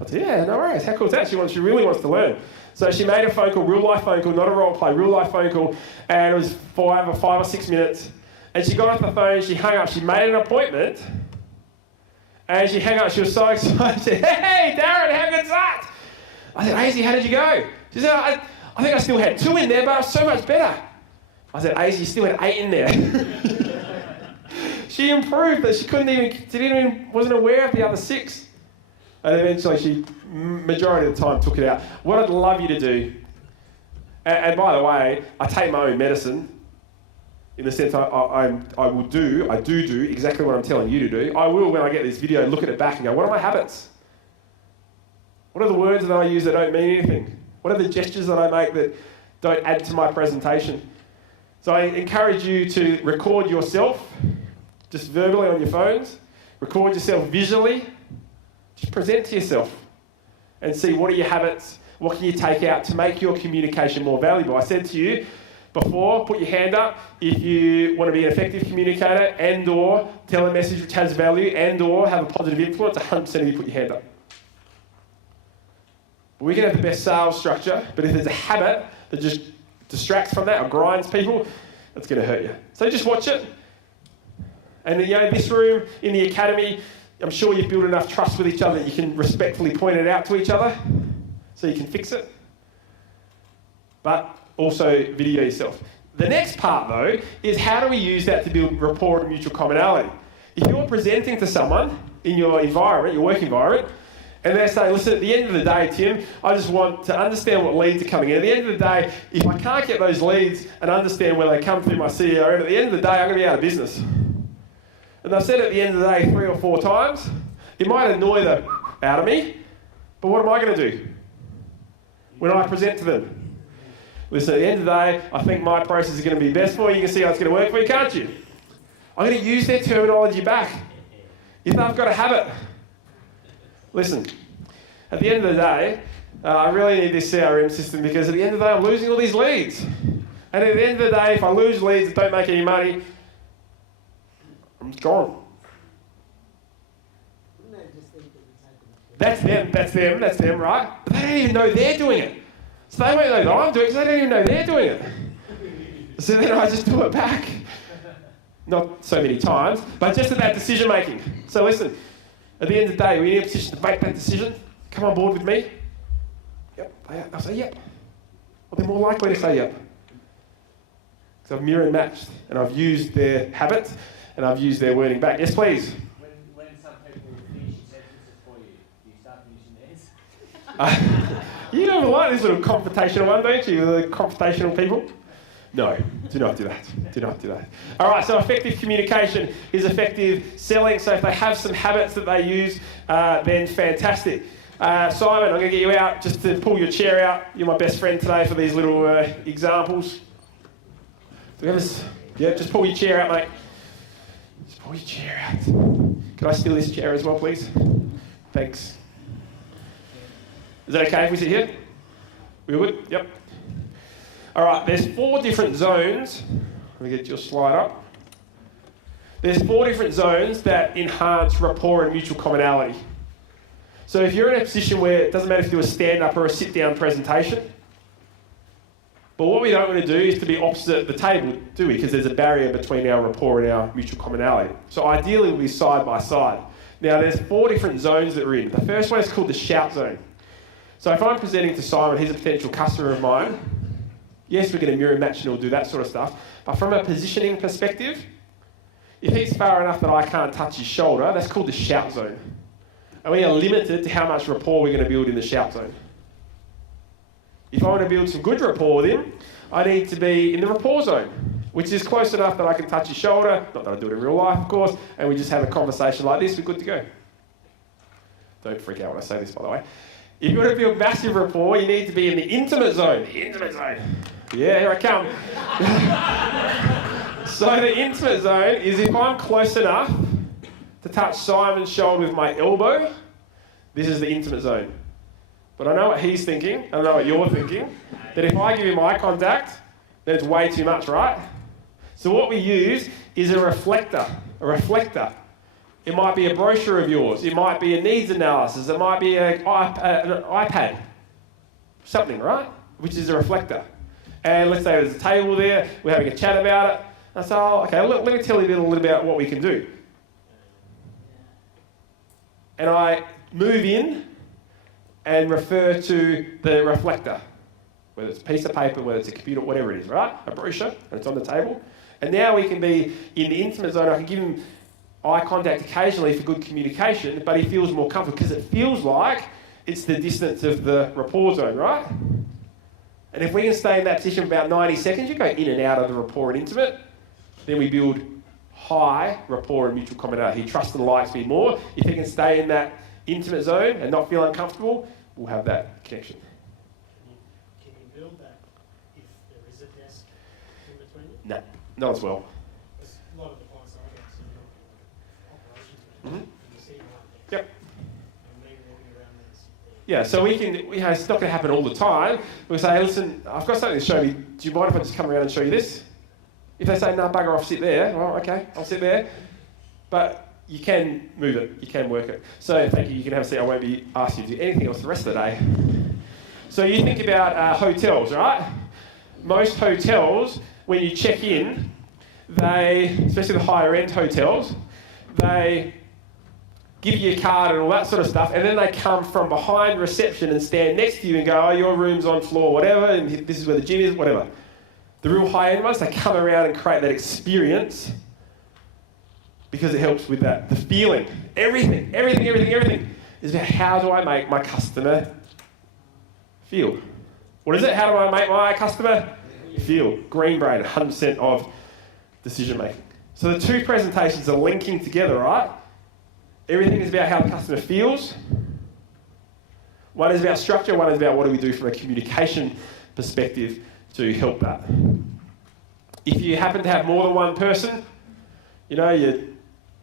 I said, yeah, no worries. How cool is that? She really wants to learn. So she made a phone call, real life phone call, not a role play, real life phone call. And it was for over 5 or 6 minutes. And she got off the phone, she hung up, she made an appointment. And she hung up, she was so excited. She said, hey, Darren, how good's that? I said, Azy, how did you go? She said, I think I still had 2 in there, but I was so much better. I said, Azy, you still had 8 in there. She improved, but she wasn't aware of the other 6. And eventually she, majority of the time, took it out. What I'd love you to do, and by the way, I take my own medicine, in the sense I do exactly what I'm telling you to do. I will, when I get this video, look at it back and go, what are my habits? What are the words that I use that don't mean anything? What are the gestures that I make that don't add to my presentation? So I encourage you to record yourself, just verbally on your phones. Record yourself visually. Just present to yourself and see what are your habits, what can you take out to make your communication more valuable. I said to you before, put your hand up if you want to be an effective communicator and or tell a message which has value and or have a positive influence. 100% of you put your hand up. We can have the best sales structure, but if there's a habit that just distracts from that or grinds people, that's going to hurt you. So just watch it. And this room in the academy, I'm sure you've built enough trust with each other that you can respectfully point it out to each other so you can fix it. But also video yourself. The next part, though, is how do we use that to build rapport and mutual commonality? If you're presenting to someone in your environment, your work environment, and they say, listen, at the end of the day, Tim, I just want to understand what leads are coming in. At the end of the day, if I can't get those leads and understand where they come through my CRM, at the end of the day, I'm going to be out of business. And I've said at the end of the day 3 or 4 times, it might annoy the out of me, but what am I going to do when I present to them? Listen, at the end of the day, I think my process is going to be best for you. You can see how it's going to work for you, can't you? I'm going to use their terminology back. If they've got a habit. Listen, at the end of the day, I really need this CRM system because at the end of the day, I'm losing all these leads. And at the end of the day, if I lose leads that don't make any money, I'm gone. That's them, right? But they don't even know they're doing it. So they won't know that I'm doing it because they don't even know they're doing it. So then I just do it back. Not so many times, but just at that decision making. So listen, at the end of the day, we're in a position to make that decision. Come on board with me. Yep. I'll say yep. Well, they're more likely to say yep. Because I've mirror and matched, and I've used their habits, and I've used their wording back. Yes, please. When some people finish sentences for you, do you start finishing theirs? You don't like this little confrontational one, don't you? The confrontational people? No, do not do that. Do not do that. All right, so effective communication is effective selling. So if they have some habits that they use, then fantastic. Simon, I'm going to get you out just to pull your chair out. You're my best friend today for these little examples. Do we have this? Yeah, just pull your chair out, mate. Just pull your chair out. Can I steal this chair as well, please? Thanks. Is that okay if we sit here? We all good? Yep. All right, there's 4 different zones. Let me get your slide up. There's 4 different zones that enhance rapport and mutual commonality. So if you're in a position where it doesn't matter if you do a stand-up or a sit-down presentation, but what we don't want to do is to be opposite the table, do we? Because there's a barrier between our rapport and our mutual commonality. So ideally, we'll be side by side. Now, there's 4 different zones that we're in. The first one is called the shout zone. So if I'm presenting to Simon, he's a potential customer of mine, yes, we're going to mirror match and all do that sort of stuff. But from a positioning perspective, if he's far enough that I can't touch his shoulder, that's called the shout zone. And we are limited to how much rapport we're going to build in the shout zone. If I want to build some good rapport with him, I need to be in the rapport zone, which is close enough that I can touch his shoulder, not that I do it in real life, of course, and we just have a conversation like this, we're good to go. Don't freak out when I say this, by the way. If you want to build massive rapport, you need to be in the intimate zone. The intimate zone. Yeah, here I come. So the intimate zone is if I'm close enough to touch Simon's shoulder with my elbow, this is the intimate zone. But I know what he's thinking, I know what you're thinking, that if I give him eye contact, then it's way too much, right? So what we use is a reflector. A reflector. It might be a brochure of yours, it might be a needs analysis, it might be an iPad, something, right? Which is a reflector. And let's say there's a table there, we're having a chat about it. I say, oh, okay, let me tell you a little about what we can do. And I move in and refer to the reflector, whether it's a piece of paper, whether it's a computer, whatever it is, right? A brochure, and it's on the table. And now we can be in the intimate zone. I can give him eye contact occasionally for good communication, but he feels more comfortable because it feels like it's the distance of the rapport zone, right? And if we can stay in that position for about 90 seconds, you go in and out of the rapport and intimate, then we build high rapport and mutual commonality. He trusts and likes me more. If he can stay in that intimate zone and not feel uncomfortable, we'll have that connection. Can you build that if there is a desk in between you? No, not as well. Because a lot of the clients I get, so you're operations Mm-hmm. and you see one desk. Yep. And me walking around there and sit there. Yeah, so it's not going to happen all the time. We say, hey, listen, I've got something to show you. Do you mind if I just come around and show you this? If they say, no, bugger off, sit there, well, okay, I'll sit there. But you can move it, you can work it. So thank you can have a seat. I won't be asking you to do anything else the rest of the day. So you think about hotels, right? Most hotels, when you check in, especially the higher end hotels, they give you a card and all that sort of stuff, and then they come from behind reception and stand next to you and go, oh, your room's on floor whatever, and this is where the gym is, whatever. The real high-end ones, they come around and create that experience because it helps with that. The feeling, everything is about how do I make my customer feel. What is it? How do I make my customer feel? Green brain, 100% of decision making. So the 2 presentations are linking together, right? Everything is about how the customer feels. One is about structure, one is about what do we do from a communication perspective to help that. If you happen to have more than one person, you're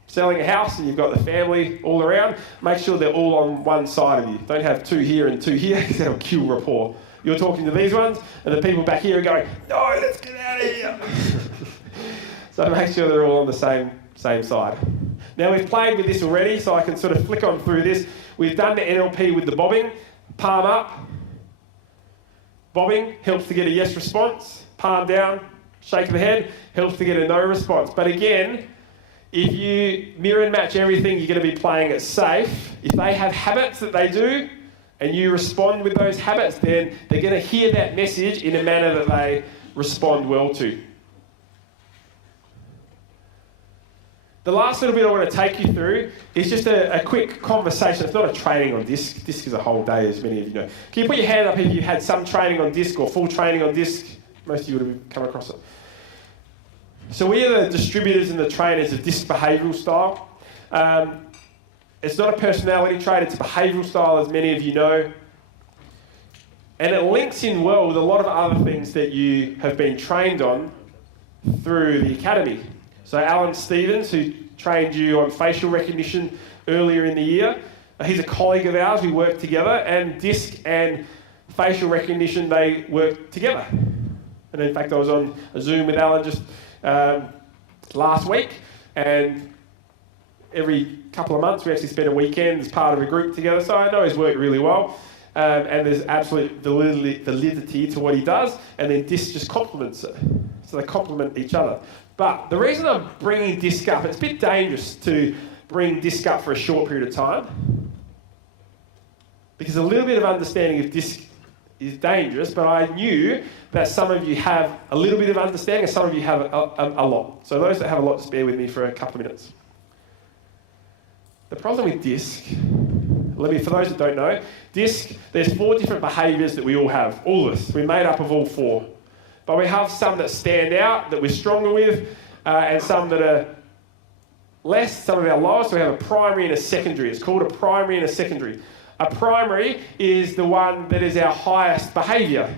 selling a house and you've got the family all around, make sure they're all on one side of you. Don't have 2 here and 2 here because that'll kill rapport. You're talking to these ones and the people back here are going, no, let's get out of here. So make sure they're all on the same side. Now we've played with this already, so I can sort of flick on through this. We've done the NLP with the bobbing, palm up. Bobbing helps to get a yes response. Palm down, shake of the head, helps to get a no response. But again, if you mirror and match everything, you're going to be playing it safe. If they have habits that they do, and you respond with those habits, then they're going to hear that message in a manner that they respond well to. The last little bit I want to take you through is just a quick conversation. It's not a training on disc. Disc is a whole day, as many of you know. Can you put your hand up if you've had some training on disc or full training on disc? Most of you would have come across it. So we are the distributors and the trainers of disc behavioural style. It's not a personality trait, it's a behavioural style, as many of you know. And it links in well with a lot of other things that you have been trained on through the academy. So Alan Stevens, who trained you on facial recognition earlier in the year, he's a colleague of ours. We work together, and disc and facial recognition, they work together. And in fact, I was on a Zoom with Alan just last week, and every couple of months we actually spend a weekend as part of a group together. So I know his work really well, and there's absolute validity to what he does, and then disc just complements it. So they complement each other. But the reason I'm bringing disc up, it's a bit dangerous to bring disc up for a short period of time, because a little bit of understanding of disc is dangerous, but I knew that some of you have a little bit of understanding and some of you have a lot. So those that have a lot, just bear with me for a couple of minutes. The problem with disc, for those that don't know, disc, there's 4 different behaviours that we all have, all of us. We're made up of all 4. But we have some that stand out, that we're stronger with, and some that are less, some of our lowest. So we have a primary and a secondary. It's called a primary and a secondary. A primary is the one that is our highest behaviour.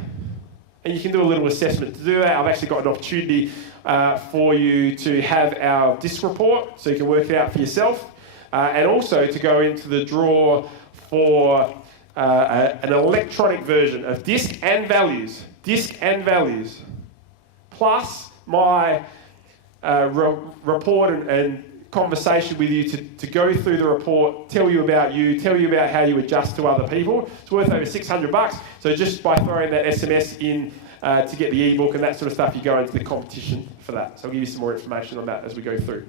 And you can do a little assessment to do that. I've actually got an opportunity for you to have our disc report, so you can work it out for yourself. And also to go into the draw for an electronic version of disc and values. Disc and values. Plus my report and conversation with you to go through the report, tell you about how you adjust to other people. It's worth over $600. So just by throwing that SMS in to get the ebook and that sort of stuff, you go into the competition for that. So I'll give you some more information on that as we go through.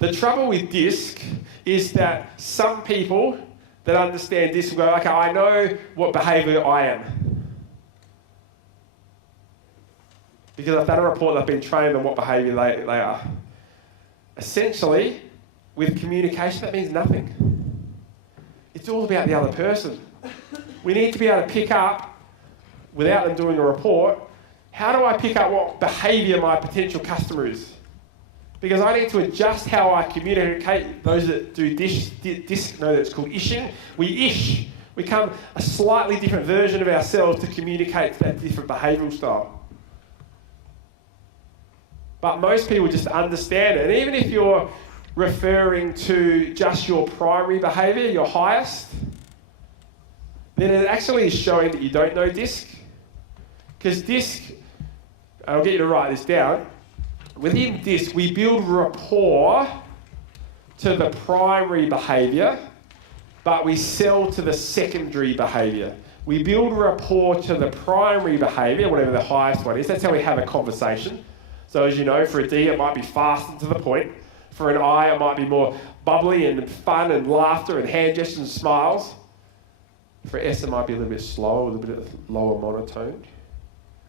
The trouble with disc is that some people that understand disc will go, okay, I know what behaviour I am. Because I've done a report, I've been trained on what behaviour they are. Essentially, with communication, that means nothing. It's all about the other person. We need to be able to pick up, without them doing a report, how do I pick up what behaviour my potential customer is? Because I need to adjust how I communicate. Those that do disc know that it's called ishing. We ish. We become a slightly different version of ourselves to communicate to that different behavioural style. But most people just understand it. And even if you're referring to just your primary behaviour, your highest, then it actually is showing that you don't know disc. Because disc, I'll get you to write this down, within disc we build rapport to the primary behaviour, but we sell to the secondary behaviour. We build rapport to the primary behaviour, whatever the highest one is. That's how we have a conversation. So as you know, for a D it might be fast and to the point. For an I it might be more bubbly and fun and laughter and hand gestures and smiles. For S it might be a little bit slower, a little bit lower monotone.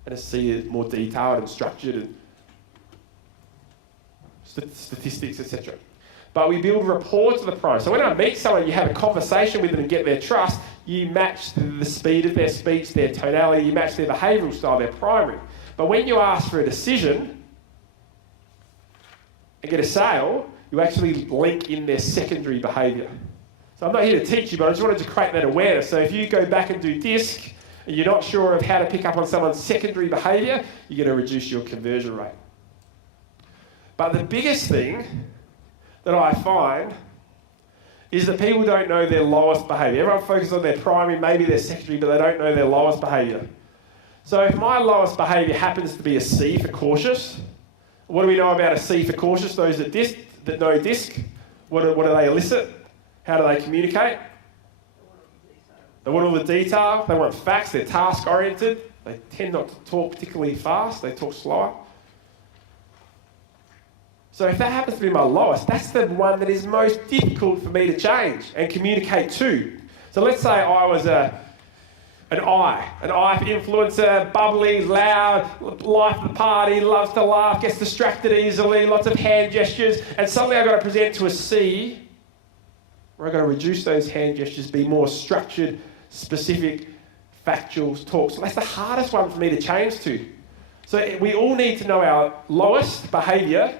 And a C is more detailed and structured and statistics, etc. But we build rapport to the primary. So when I meet someone, you have a conversation with them and get their trust, you match the speed of their speech, their tonality, you match their behavioural style, their primary. But when you ask for a decision and get a sale, you actually link in their secondary behaviour. So I'm not here to teach you, but I just wanted to create that awareness. So if you go back and do disc and you're not sure of how to pick up on someone's secondary behaviour, you're going to reduce your conversion rate. But the biggest thing that I find is that people don't know their lowest behaviour. Everyone focuses on their primary, maybe their secondary, but they don't know their lowest behaviour. So if my lowest behaviour happens to be a C for cautious, what do we know about a C for cautious? Those that know disc, what do they elicit? How do they communicate? They want all the detail, they want facts, they're task oriented, they tend not to talk particularly fast, they talk slower. So if that happens to be my lowest, that's the one that is most difficult for me to change and communicate to. So let's say I was An I for influencer, bubbly, loud, life of the party, loves to laugh, gets distracted easily, lots of hand gestures. And suddenly I've got to present to a C, where I've got to reduce those hand gestures, be more structured, specific, factual talk. So that's the hardest one for me to change to. So we all need to know our lowest behaviour,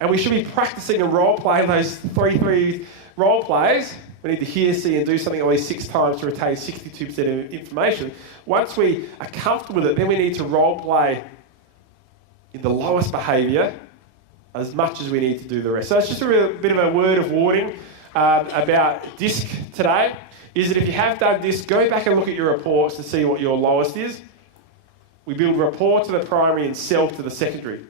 and we should be practicing and role-playing those 3 role plays. We need to hear, see, and do something at least 6 times to retain 62% of information. Once we are comfortable with it, then we need to role-play in the lowest behaviour as much as we need to do the rest. So it's just a bit of a word of warning about DISC today, is that if you have done DISC, go back and look at your reports to see what your lowest is. We build rapport to the primary and self to the secondary.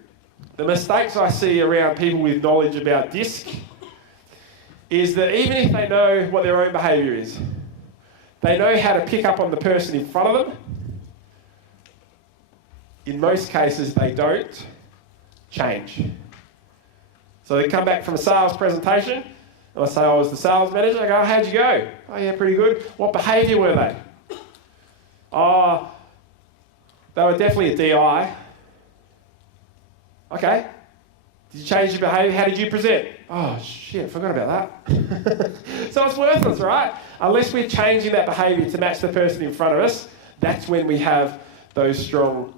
The mistakes I see around people with knowledge about DISC is that even if they know what their own behaviour is, they know how to pick up on the person in front of them. In most cases, they don't change. So they come back from a sales presentation, and I say, I was the sales manager. I go, how'd you go? Oh, yeah, pretty good. What behaviour were they? Oh, they were definitely a DI. Okay. Did you change your behaviour? How did you present? Oh, shit, I forgot about that. So it's worthless, right? Unless we're changing that behaviour to match the person in front of us, that's when we have those strong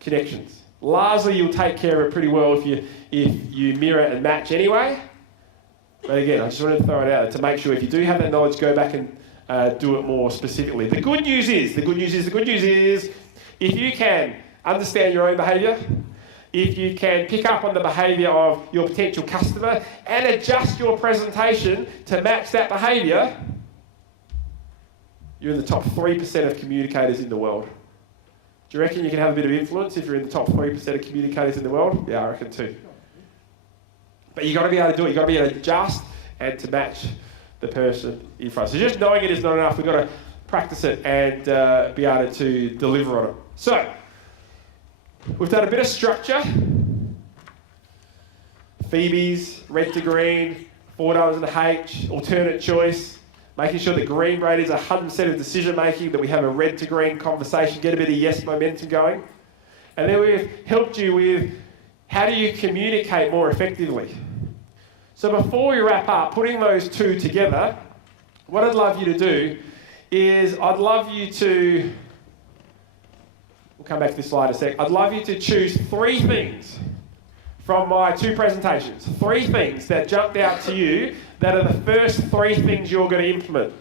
connections. Largely, you'll take care of it pretty well if you mirror and match anyway. But again, I just wanted to throw it out there to make sure if you do have that knowledge, go back and do it more specifically. The good news is, if you can understand your own behaviour, if you can pick up on the behaviour of your potential customer and adjust your presentation to match that behaviour, you're in the top 3% of communicators in the world. Do you reckon you can have a bit of influence if you're in the top 3% of communicators in the world? Yeah, I reckon too. But you've got to be able to do it. You've got to be able to adjust and to match the person in front. So just knowing it is not enough. We've got to practice it and be able to deliver on it. So, we've done a bit of structure. Phoebe's, red to green, $4 in the H, alternate choice, making sure that green brain is 100% of decision making, that we have a red to green conversation, get a bit of yes momentum going. And then we've helped you with how do you communicate more effectively. So before we wrap up, putting those two together, what I'd love you to do is I'd love you to, we'll come back to this slide in a sec, I'd love you to choose 3 things from my 2 presentations. 3 things that jumped out to you that are the first 3 things you're going to implement.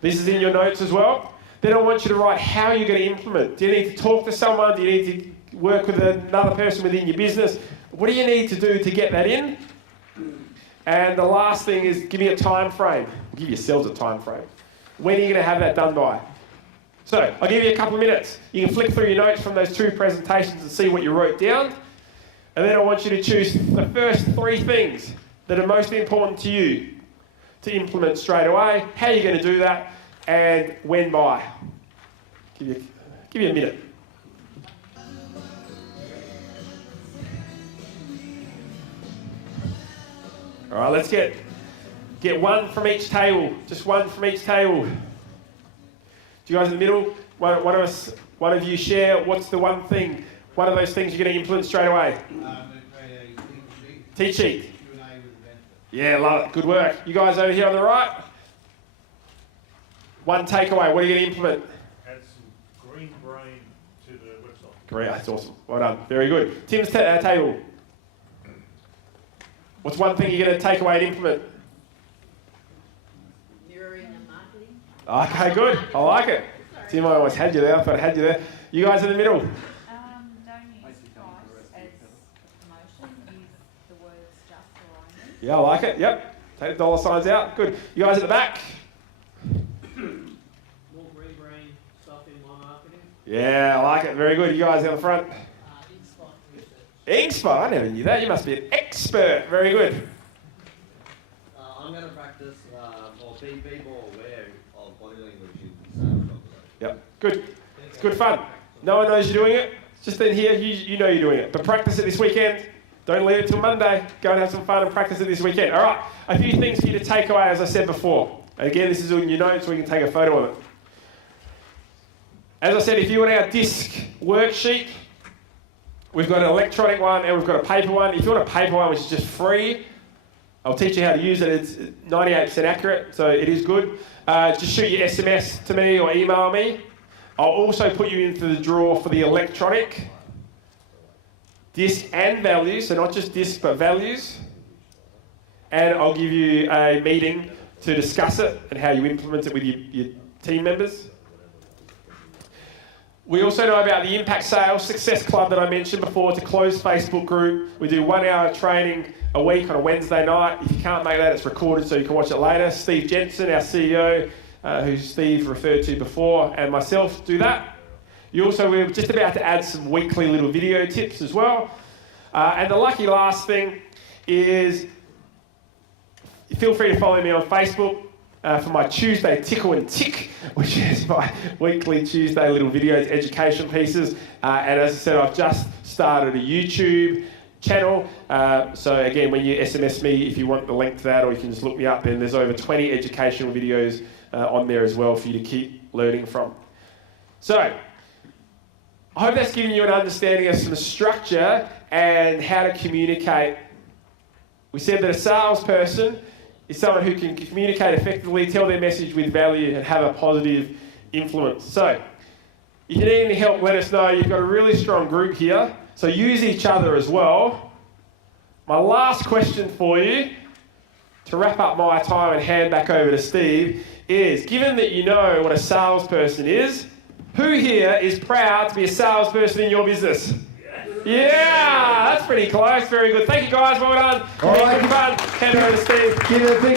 This is in your notes as well. Then I want you to write how you're going to implement. Do you need to talk to someone? Do you need to work with another person within your business? What do you need to do to get that in? And the last thing is give me a time frame. Give yourselves a time frame. When are you going to have that done by? So I'll give you a couple of minutes. You can flick through your notes from those 2 presentations and see what you wrote down. And then I want you to choose the first 3 things that are most important to you to implement straight away, how you're going to do that, and when by. Give you a minute. All right, let's get 1 from each table. Just 1 from each table. Do you guys in the middle? One of you share. What's the one thing? One of those things you're going to implement straight away. Teach sheet. Yeah, love it. Good work. You guys over here on the right. 1 takeaway. What are you going to implement? Add some green brain to the website. Great. That's awesome. Well done. Very good. Tim's table. What's 1 thing you're going to take away and implement? Mirroring and marketing. Okay, good. I like it. Tim, I always had you there. I thought I had you there. You guys in the middle. Don't use price as a promotion. Use the words just or only. Yeah, I like it. Yep. Take the dollar signs out. Good. You guys at the back. More green brain stuff in my marketing. Yeah, I like it. Very good. You guys down the front. In-spot research. Inkspot. I never knew that. You must be an expert. Very good. I'm going to practice or be more aware of body language in sales conversation. Yep. Good. It's good fun. No one knows you're doing it. It's just in here. You know you're doing it. But practice it this weekend. Don't leave it till Monday. Go and have some fun and practice it this weekend. All right. A few things for you to take away, as I said before. Again, this is in your notes, so we can take a photo of it. As I said, if you want our disc worksheet, we've got an electronic one and we've got a paper one. If you want a paper one, which is just free, I'll teach you how to use it. It's 98% accurate, so it is good. Just shoot your SMS to me or email me. I'll also put you into the draw for the electronic disc and values, so not just disc but values. And I'll give you a meeting to discuss it and how you implement it with your team members. We also know about the Impact Sales Success Club that I mentioned before. It's a closed Facebook group. We do 1 hour training a week on a Wednesday night. If you can't make that, it's recorded so you can watch it later. Steve Jensen, our CEO, who Steve referred to before, and myself do that. We're just about to add some weekly little video tips as well. And the lucky last thing is, feel free to follow me on Facebook for my Tuesday Tickle and Tick, which is my weekly Tuesday little videos, education pieces. And as I said, I've just started a YouTube channel. So again, when you SMS me, if you want the link to that, or you can just look me up, and there's over 20 educational videos on there as well for you to keep learning from. So I hope that's given you an understanding of some structure and how to communicate. We said that a salesperson is someone who can communicate effectively, tell their message with value, and have a positive influence. So, if you need any help, let us know. You've got a really strong group here, so use each other as well. My last question for you, to wrap up my time and hand back over to Steve, is, given that you know what a salesperson is, who here is proud to be a salesperson in your business? Yeah, that's pretty close. Very good. Thank you, guys. Well done. All right. Good fun. Hand over to Steve. Give it a big